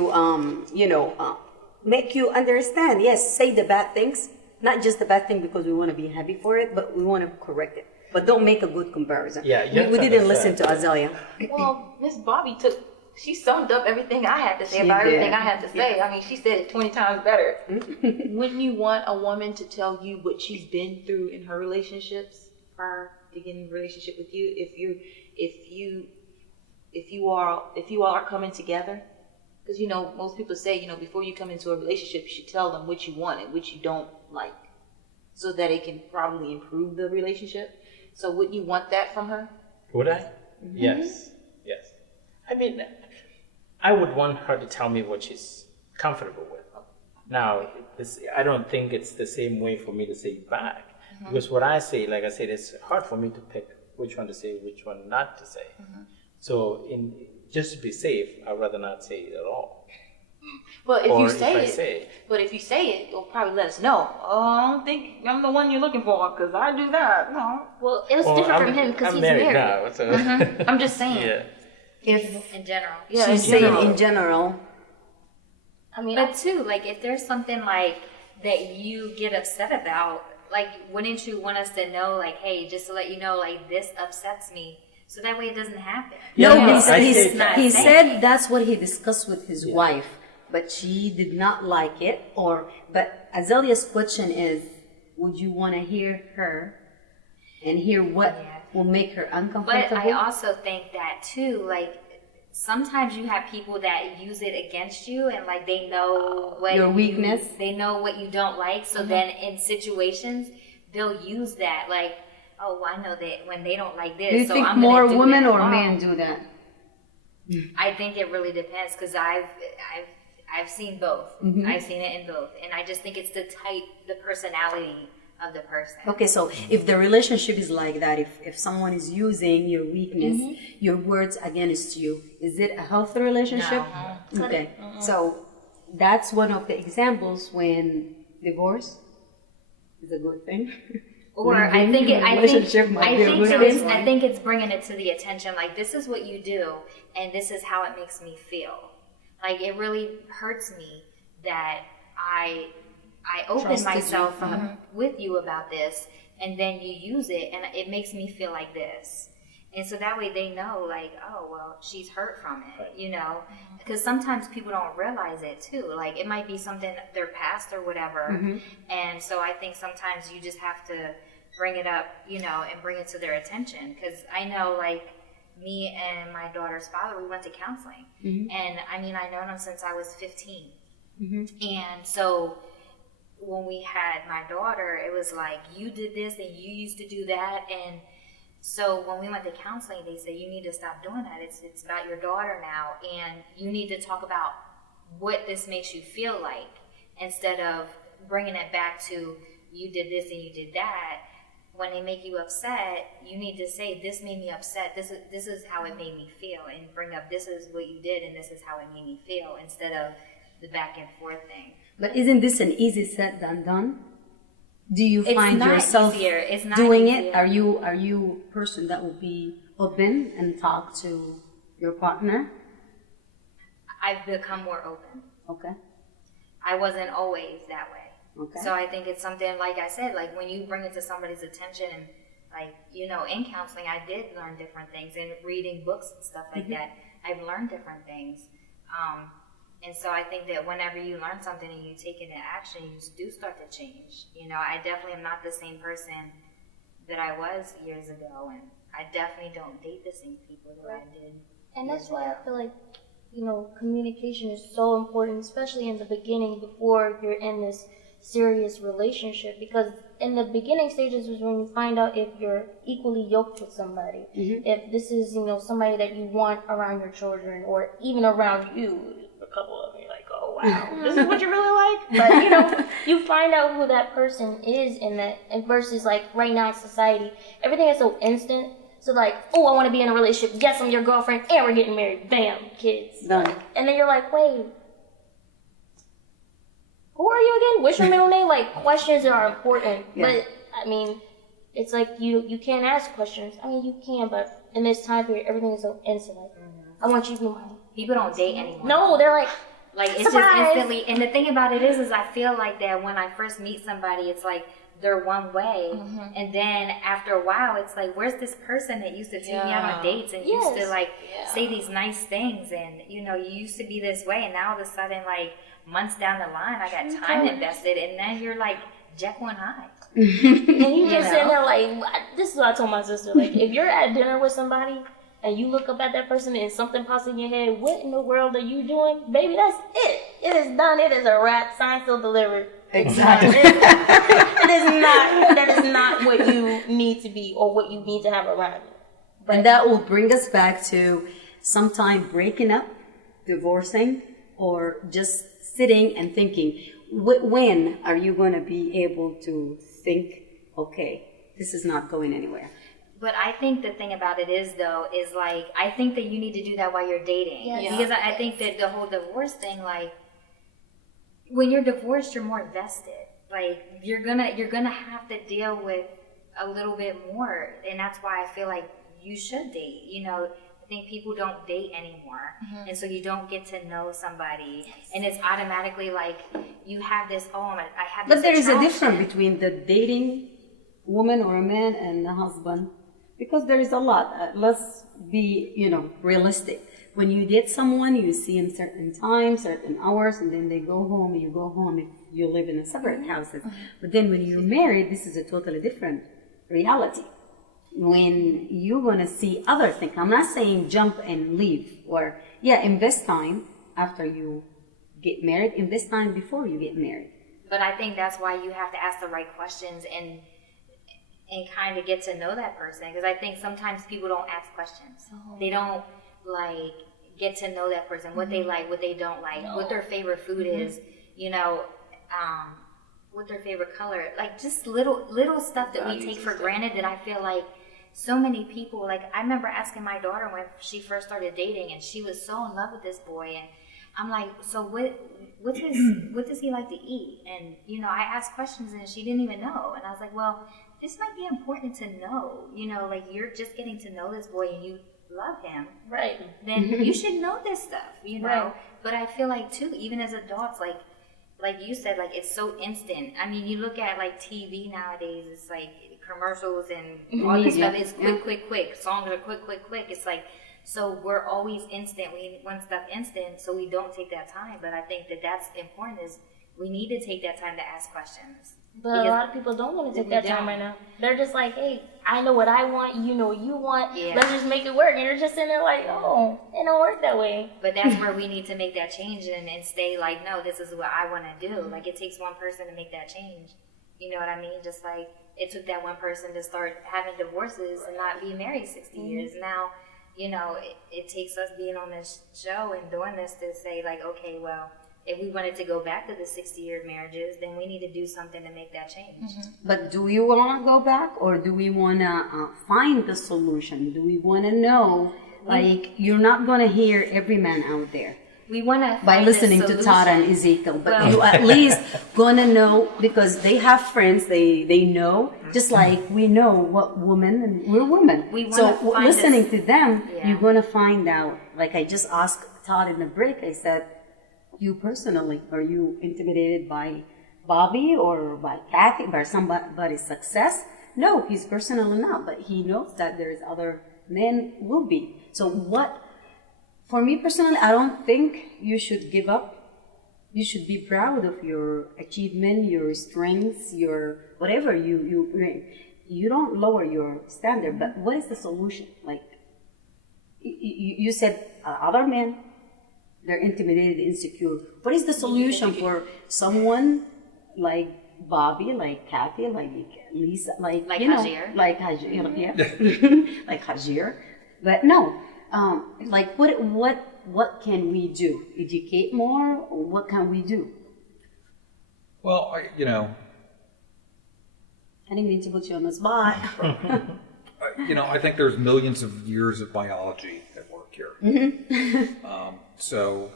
make you understand. Yes, say the bad things, not just the bad thing because we want to be happy for it, but we want to correct it. But don't make a good comparison. Yeah, we didn't listen to Azalea. Well, Miss Bobby she summed up everything I had to say about everything I had to say. I mean, she said it 20 times better. Wouldn't you want a woman to tell you what she's been through in her relationships prior to getting in a relationship with you? If you all are coming together, because most people say before you come into a relationship, you should tell them what you want and what you don't like, so that it can probably improve the relationship. So wouldn't you want that from her? Would I? Mm-hmm. Yes. I mean, I would want her to tell me what she's comfortable with. Now, I don't think it's the same way for me to say it back. Mm-hmm. Because what I say, like I said, it's hard for me to pick which one to say, which one not to say. Mm-hmm. So, just to be safe, I'd rather not say it at all. Well, if you say it, you'll probably let us know. Oh, I don't think I'm the one you're looking for because I do that. No. Well, it was different from him because he's married. Now, so. I'm just saying. Yeah. If in general. Yeah, she's saying in general. I mean, but too, like if there's something like that you get upset about, like wouldn't you want us to know, like, hey, just to let you know, like this upsets me, so that way it doesn't happen. He said that's what he discussed with his wife, but she did not like it. But Azalea's question is, would you want to hear her and hear what will make her uncomfortable? But I also think that too, like sometimes you have people that use it against you, and like they know what your weakness. They know what you don't like, so then in situations they'll use that, like, oh, well, I know that when they don't like this. Do you so think I'm more do women that. or men do that? I think it really depends because I've seen both. Mm-hmm. I've seen it in both, and I just think it's the personality of the person. Okay, so if the relationship is like that, if someone is using your weakness, your words against you, is it a healthy relationship? No. Okay, so that's one of the examples when divorce is a good thing. Or I think it's bringing it to the attention, like this is what you do and this is how it makes me feel. Like it really hurts me that I open myself up with you about this, and then you use it and it makes me feel like this. And so that way they know, like, oh, well, she's hurt from it, because sometimes people don't realize it too. Like it might be something their past or whatever. And so I think sometimes you just have to bring it up, and bring it to their attention. Because I know, like, me and my daughter's father, we went to counseling. And I mean, I known him since I was 15. And so when we had my daughter, it was like, you did this and you used to do that. And so when we went to counseling, they said, you need to stop doing that. It's about your daughter now. And you need to talk about what this makes you feel like, instead of bringing it back to, you did this and you did that. When they make you upset, you need to say, this made me upset. This is how it made me feel. And bring up, this is what you did and this is how it made me feel, instead of the back and forth thing. But isn't this an easy said than done? Do you find yourself doing it? Are you a person that will be open and talk to your partner? I've become more open. Okay. I wasn't always that way. Okay. So I think it's something, like I said, like when you bring it to somebody's attention, and like, in counseling, I did learn different things, and reading books and stuff like that, I've learned different things. And so I think that whenever you learn something and you take it into action, you do start to change. I definitely am not the same person that I was years ago, and I definitely don't date the same people that I did. And that's why I feel like, communication is so important, especially in the beginning before you're in this serious relationship. Because in the beginning stages is when you find out if you're equally yoked with somebody. If this is, somebody that you want around your children or even around you. A couple of them, you're like, oh wow, this is what you really like? But, you find out who that person is and versus like right now in society, everything is so instant. So like, oh, I want to be in a relationship. Yes, I'm your girlfriend, and we're getting married. Bam, kids. Done. And then you're like, wait, who are you again? What's your middle name? Like, questions are important. Yeah. But, I mean, it's like you can't ask questions. I mean, you can, but in this time period, everything is so instant. Like, I want you to be mine. People don't date anymore. No, they're like, it's surprise! just instantly. And the thing about it is I feel like that when I first meet somebody, it's like they're one way, and then after a while, it's like, where's this person that used to take me out on dates and used to like say these nice things, and you used to be this way, and now all of a sudden, like months down the line, I got time invested, and then you're like Jekyll and Hyde. And you just sitting there like, this is what I told my sister. Like, if you're at dinner with somebody and you look up at that person and something pops in your head, what in the world are you doing? Baby, that's it. It is done. It is a wrap. Signed, still delivered. Exactly. That is not what you need to be or what you need to have around you. And that will bring us back to sometime breaking up, divorcing, or just sitting and thinking, when are you going to be able to think, okay, this is not going anywhere? But I think the thing about it is, though, is like, I think that you need to do that while you're dating. Yes. Because I think that the whole divorce thing, like, when you're divorced, you're more vested. Like, you're gonna have to deal with a little bit more. And that's why I feel like you should date. I think people don't date anymore. And so you don't get to know somebody. And it's automatically like, you have this, I have this But there is a attraction. difference between the dating woman or a man and the husband, because there is a lot. Let's be, realistic. When you date someone, you see them certain times, certain hours, and then they go home, you go home if you live in a separate houses. But then when you're married, this is a totally different reality. When you're going to see other things, I'm not saying jump and leave, or, invest time after you get married, invest time before you get married. But I think that's why you have to ask the right questions and kind of get to know that person. Because I think sometimes people don't ask questions. They don't, like, get to know that person, what they like, what they don't like, what their favorite food is, what their favorite color, like just little stuff that we take for granted that I feel like so many people, like I remember asking my daughter when she first started dating and she was so in love with this boy, and I'm like, so what does he like to eat? And I asked questions and she didn't even know, and I was like, well, this might be important to know, like you're just getting to know this boy and you love him, right? Then you should know this stuff, Right. But I feel like too, even as adults, like you said, like it's so instant. I mean, you look at like TV nowadays, it's like commercials and all this stuff is quick. Songs are quick. It's like, so we're always instant. We want stuff instant, so we don't take that time. But I think that's important. Is we need to take that time to ask questions. But a lot of people don't want to take that time right now. They're just like, hey, I know what I want, you know what you want, let's just make it work. And you're just sitting there like, oh, it don't work that way. But that's where we need to make that change and stay like, no, this is what I want to do. Like, it takes one person to make that change. You know what I mean? Just like it took that one person to start having divorces and not be married 60 years. Now, it takes us being on this show and doing this to say like, okay, well, if we wanted to go back to the 60-year marriages, then we need to do something to make that change. But do we want to go back, or do we want to find the solution? Do we want to know, like, you're not going to hear every man out there we want to by listening to Tara and Ezekiel, but you at least going to know, because they have friends, they know, just like we know what woman, and we're women. So listening to them, you're going to find out. Like I just asked Todd in the break, I said, you personally, are you intimidated by Bobby or by Kathy, by somebody's success? No, he's personally not, but he knows that there's other men will be. So for me personally, I don't think you should give up. You should be proud of your achievement, your strengths, your whatever you don't lower your standard, but what is the solution? Like, you said other men, they're intimidated, insecure. What is the solution for someone like Bobby, like Kathy, like Lisa, like you know, Hagir. like Hagir, yeah, like Hagir? But no, like what can we do? Educate more, or what can we do? Well, I didn't mean to put you on the spot. I think there's millions of years of biology at work here. So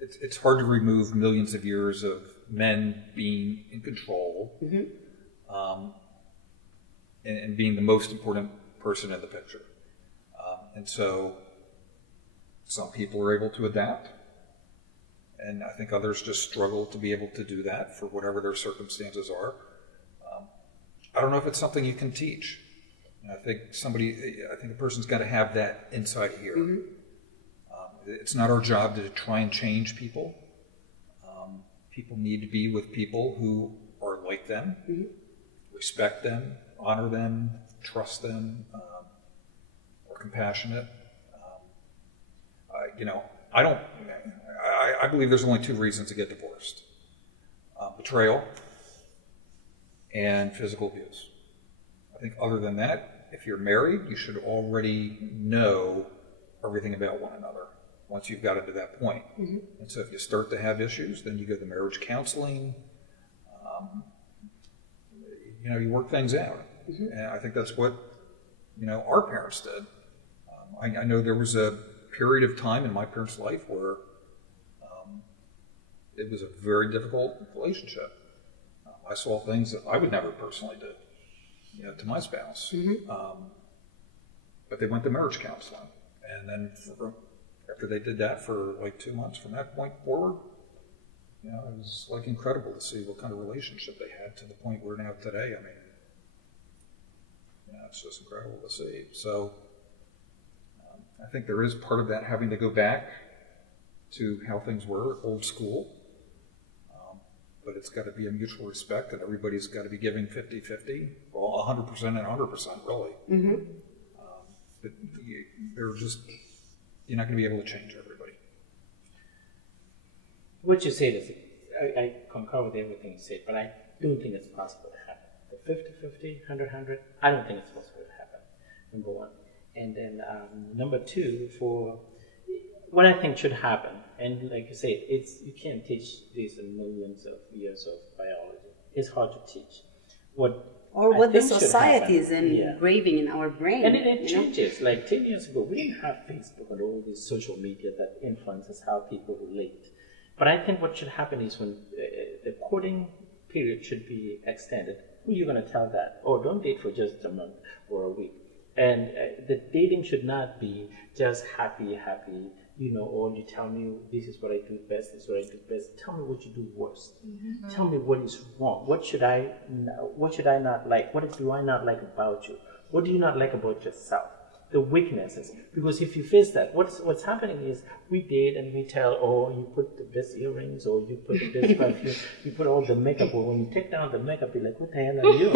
it's hard to remove millions of years of men being in control and being the most important person in the picture. And so some people are able to adapt, and I think others just struggle to be able to do that for whatever their circumstances are. I don't know if it's something you can teach. I think a person's got to have that inside here. It's not our job to try and change people. People need to be with people who are like them, respect them, honor them, trust them, are compassionate. I believe there's only two reasons to get divorced: betrayal and physical abuse. I think other than that, if you're married, you should already know everything about one another once you've got it to that point. And so if you start to have issues, then you go to marriage counseling. You work things out. And I think that's what, our parents did. I know there was a period of time in my parents' life where it was a very difficult relationship. I saw things that I would never personally do, to my spouse. But they went to marriage counseling. And then after they did that for like 2 months, from that point forward, it was like incredible to see what kind of relationship they had to the point we're now today. I mean, it's just incredible to see. So I think there is part of that having to go back to how things were, old school. But it's got to be a mutual respect, and everybody's got to be giving 50-50, well, 100% and 100%, really. But you're not going to be able to change everybody. What you said is, I concur with everything you said, but I don't think it's possible to happen. The 50-50, 100-100, I don't think it's possible to happen, number one. And then number two, for what I think should happen, and like you said, you can't teach these millions of years of biology. It's hard to teach. What the society is engraving in our brain. And it changes. Like 10 years ago, we didn't have Facebook and all this social media that influences how people relate. But I think what should happen is when the courting period should be extended, who are you going to tell that? Oh, don't date for just a month or a week. And the dating should not be just happy, or you tell me this is what I do best, this is what I do best. Tell me what you do worst. Tell me what is wrong. What should I not like? What do I not like about you? What do you not like about yourself? The weaknesses. Because if you face that, what's happening is we date and we tell, oh, you put the best earrings, or you put the best perfume, you put all the makeup, or when you take down the makeup, you're like, what the hell are you?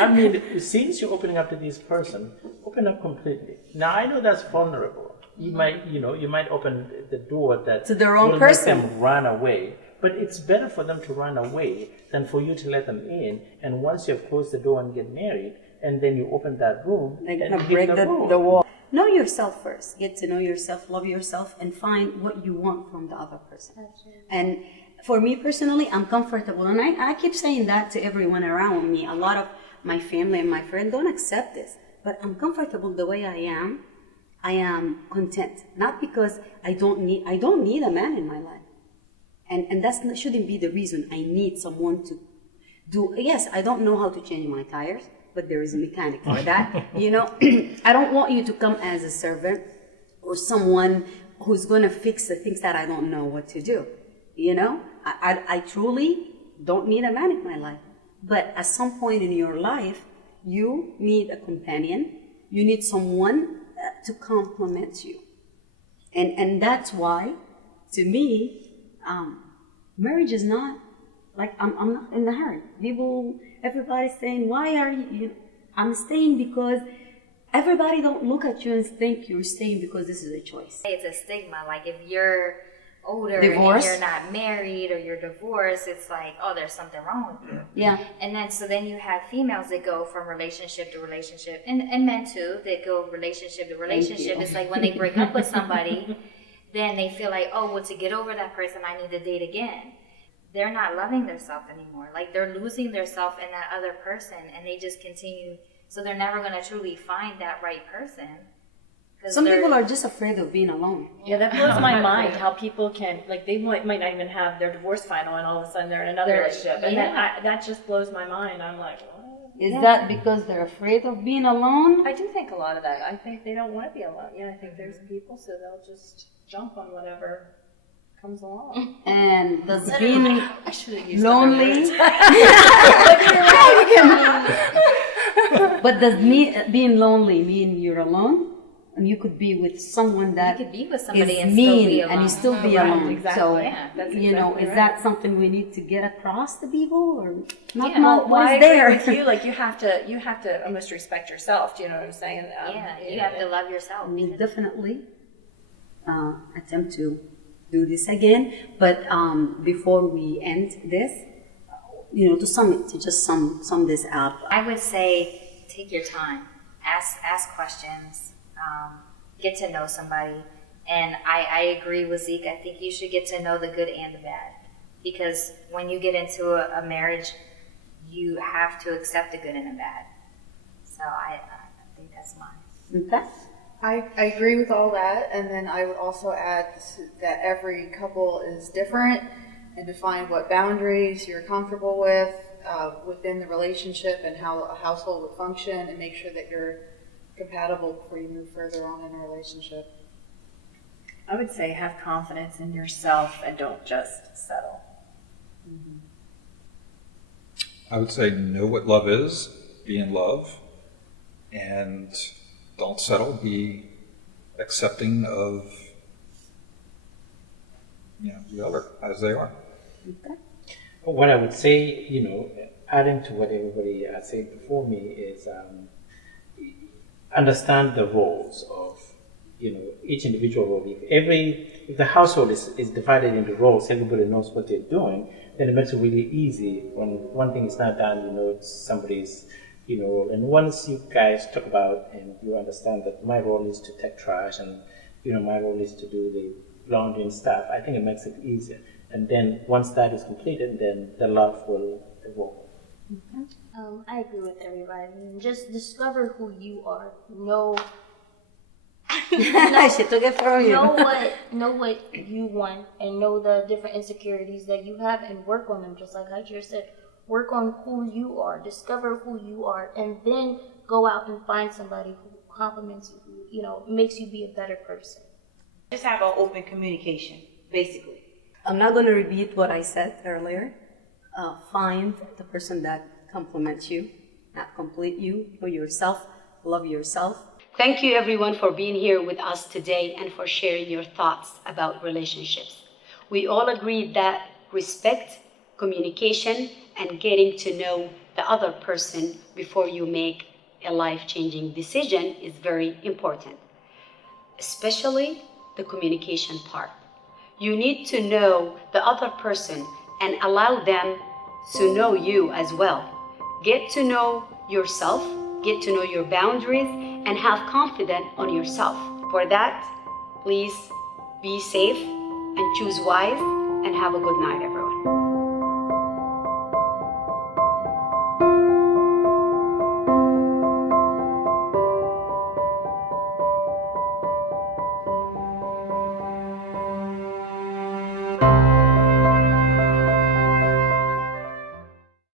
I mean, since you're opening up to this person, open up completely. Now, I know that's vulnerable. You might open the door that to the wrong will person. make them run away. But it's better for them to run away than for you to let them in. And once you've closed the door and get married, and then you open that room, they're gonna break the wall. Know yourself first. Get to know yourself, love yourself, and find what you want from the other person. Absolutely. And for me personally, I'm comfortable, and I keep saying that to everyone around me. A lot of my family and my friends don't accept this, but I'm comfortable the way I am. I am content, not because I don't need a man in my life. And that shouldn't be the reason I need someone to do. Yes, I don't know how to change my tires, but there is a mechanic for that. I don't want you to come as a servant or someone who's going to fix the things that I don't know what to do. I truly don't need a man in my life. But at some point in your life, you need a companion. You need someone to complement you. And that's why, to me, marriage is not like I'm not in a hurry. Everybody's saying, why are you? I'm staying because everybody don't look at you and think you're staying because this is a choice. It's a stigma. Like if you're older Divorced? and you're not married or you're divorced, it's like, oh, there's something wrong with you. Yeah. And then you have females that go from relationship to relationship, and men too, that go relationship to relationship. It's like when they break up with somebody, then they feel like, oh, well, to get over that person, I need to date again. They're not loving themselves anymore. Like they're losing themselves in that other person, and they just continue. So they're never going to truly find that right person. Some people are just afraid of being alone. Yeah, that blows my mind how people can, like, they might not even have their divorce final, and all of a sudden they're in another relationship. And that just blows my mind. I'm like, what? Is that because they're afraid of being alone? I do think a lot of that. I think they don't want to be alone. Yeah, I think there's people, so they'll just jump on whatever comes along. And does being I should have used lonely? But does being lonely mean you're alone? And you could be with someone that you could be with somebody is and mean still be alone. and you still be Right, alone. exactly. So, Yeah, that's you know, exactly is right. that something we need to get across to people, or not? Yeah, well, what I is there? agree with you. Like you have to almost respect yourself. Do you know what I'm saying? You have to love yourself. We'll definitely attempt to do this again. But before we end this, you know, to just sum this up. I would say take your time, ask questions, get to know somebody. And I agree with Zeke. I think you should get to know the good and the bad, because when you get into a marriage, you have to accept the good and the bad. So I think that's mine. Okay. I agree with all that, and then I would also add that every couple is different, and define what boundaries you're comfortable with within the relationship and how a household would function, and make sure that you're compatible before you move further on in a relationship. I would say have confidence in yourself and don't just settle. Mm-hmm. I would say know what love is, be in love, and don't settle, be accepting of the other as they are. Okay. What I would say, you know, adding to what everybody has said before me is understand the roles of, you know, each individual role. If the household is divided into roles, everybody knows what they're doing, then it makes it really easy when one thing is not done, you know, it's somebody's, you know, and once you guys talk about and you understand that my role is to take trash and, you know, my role is to do the laundry and stuff, I think it makes it easier. And then once that is completed, then the love will evolve. I agree with everybody. Just discover who you are. Know She took it from you. know what you want, and know the different insecurities that you have, and work on them. Just like Hagir said, work on who you are, discover who you are, and then go out and find somebody who compliments you, you know, makes you be a better person. Just have an open communication, basically. I'm not going to repeat what I said earlier. Find the person that compliments you, not complete you. Know yourself, love yourself. Thank you everyone for being here with us today and for sharing your thoughts about relationships. We all agreed that respect, communication, and getting to know the other person before you make a life-changing decision is very important, especially the communication part. You need to know the other person and allow them to know you as well. Get to know yourself, get to know your boundaries, and have confidence on yourself. For that, please be safe and choose wise, and have a good night, everyone.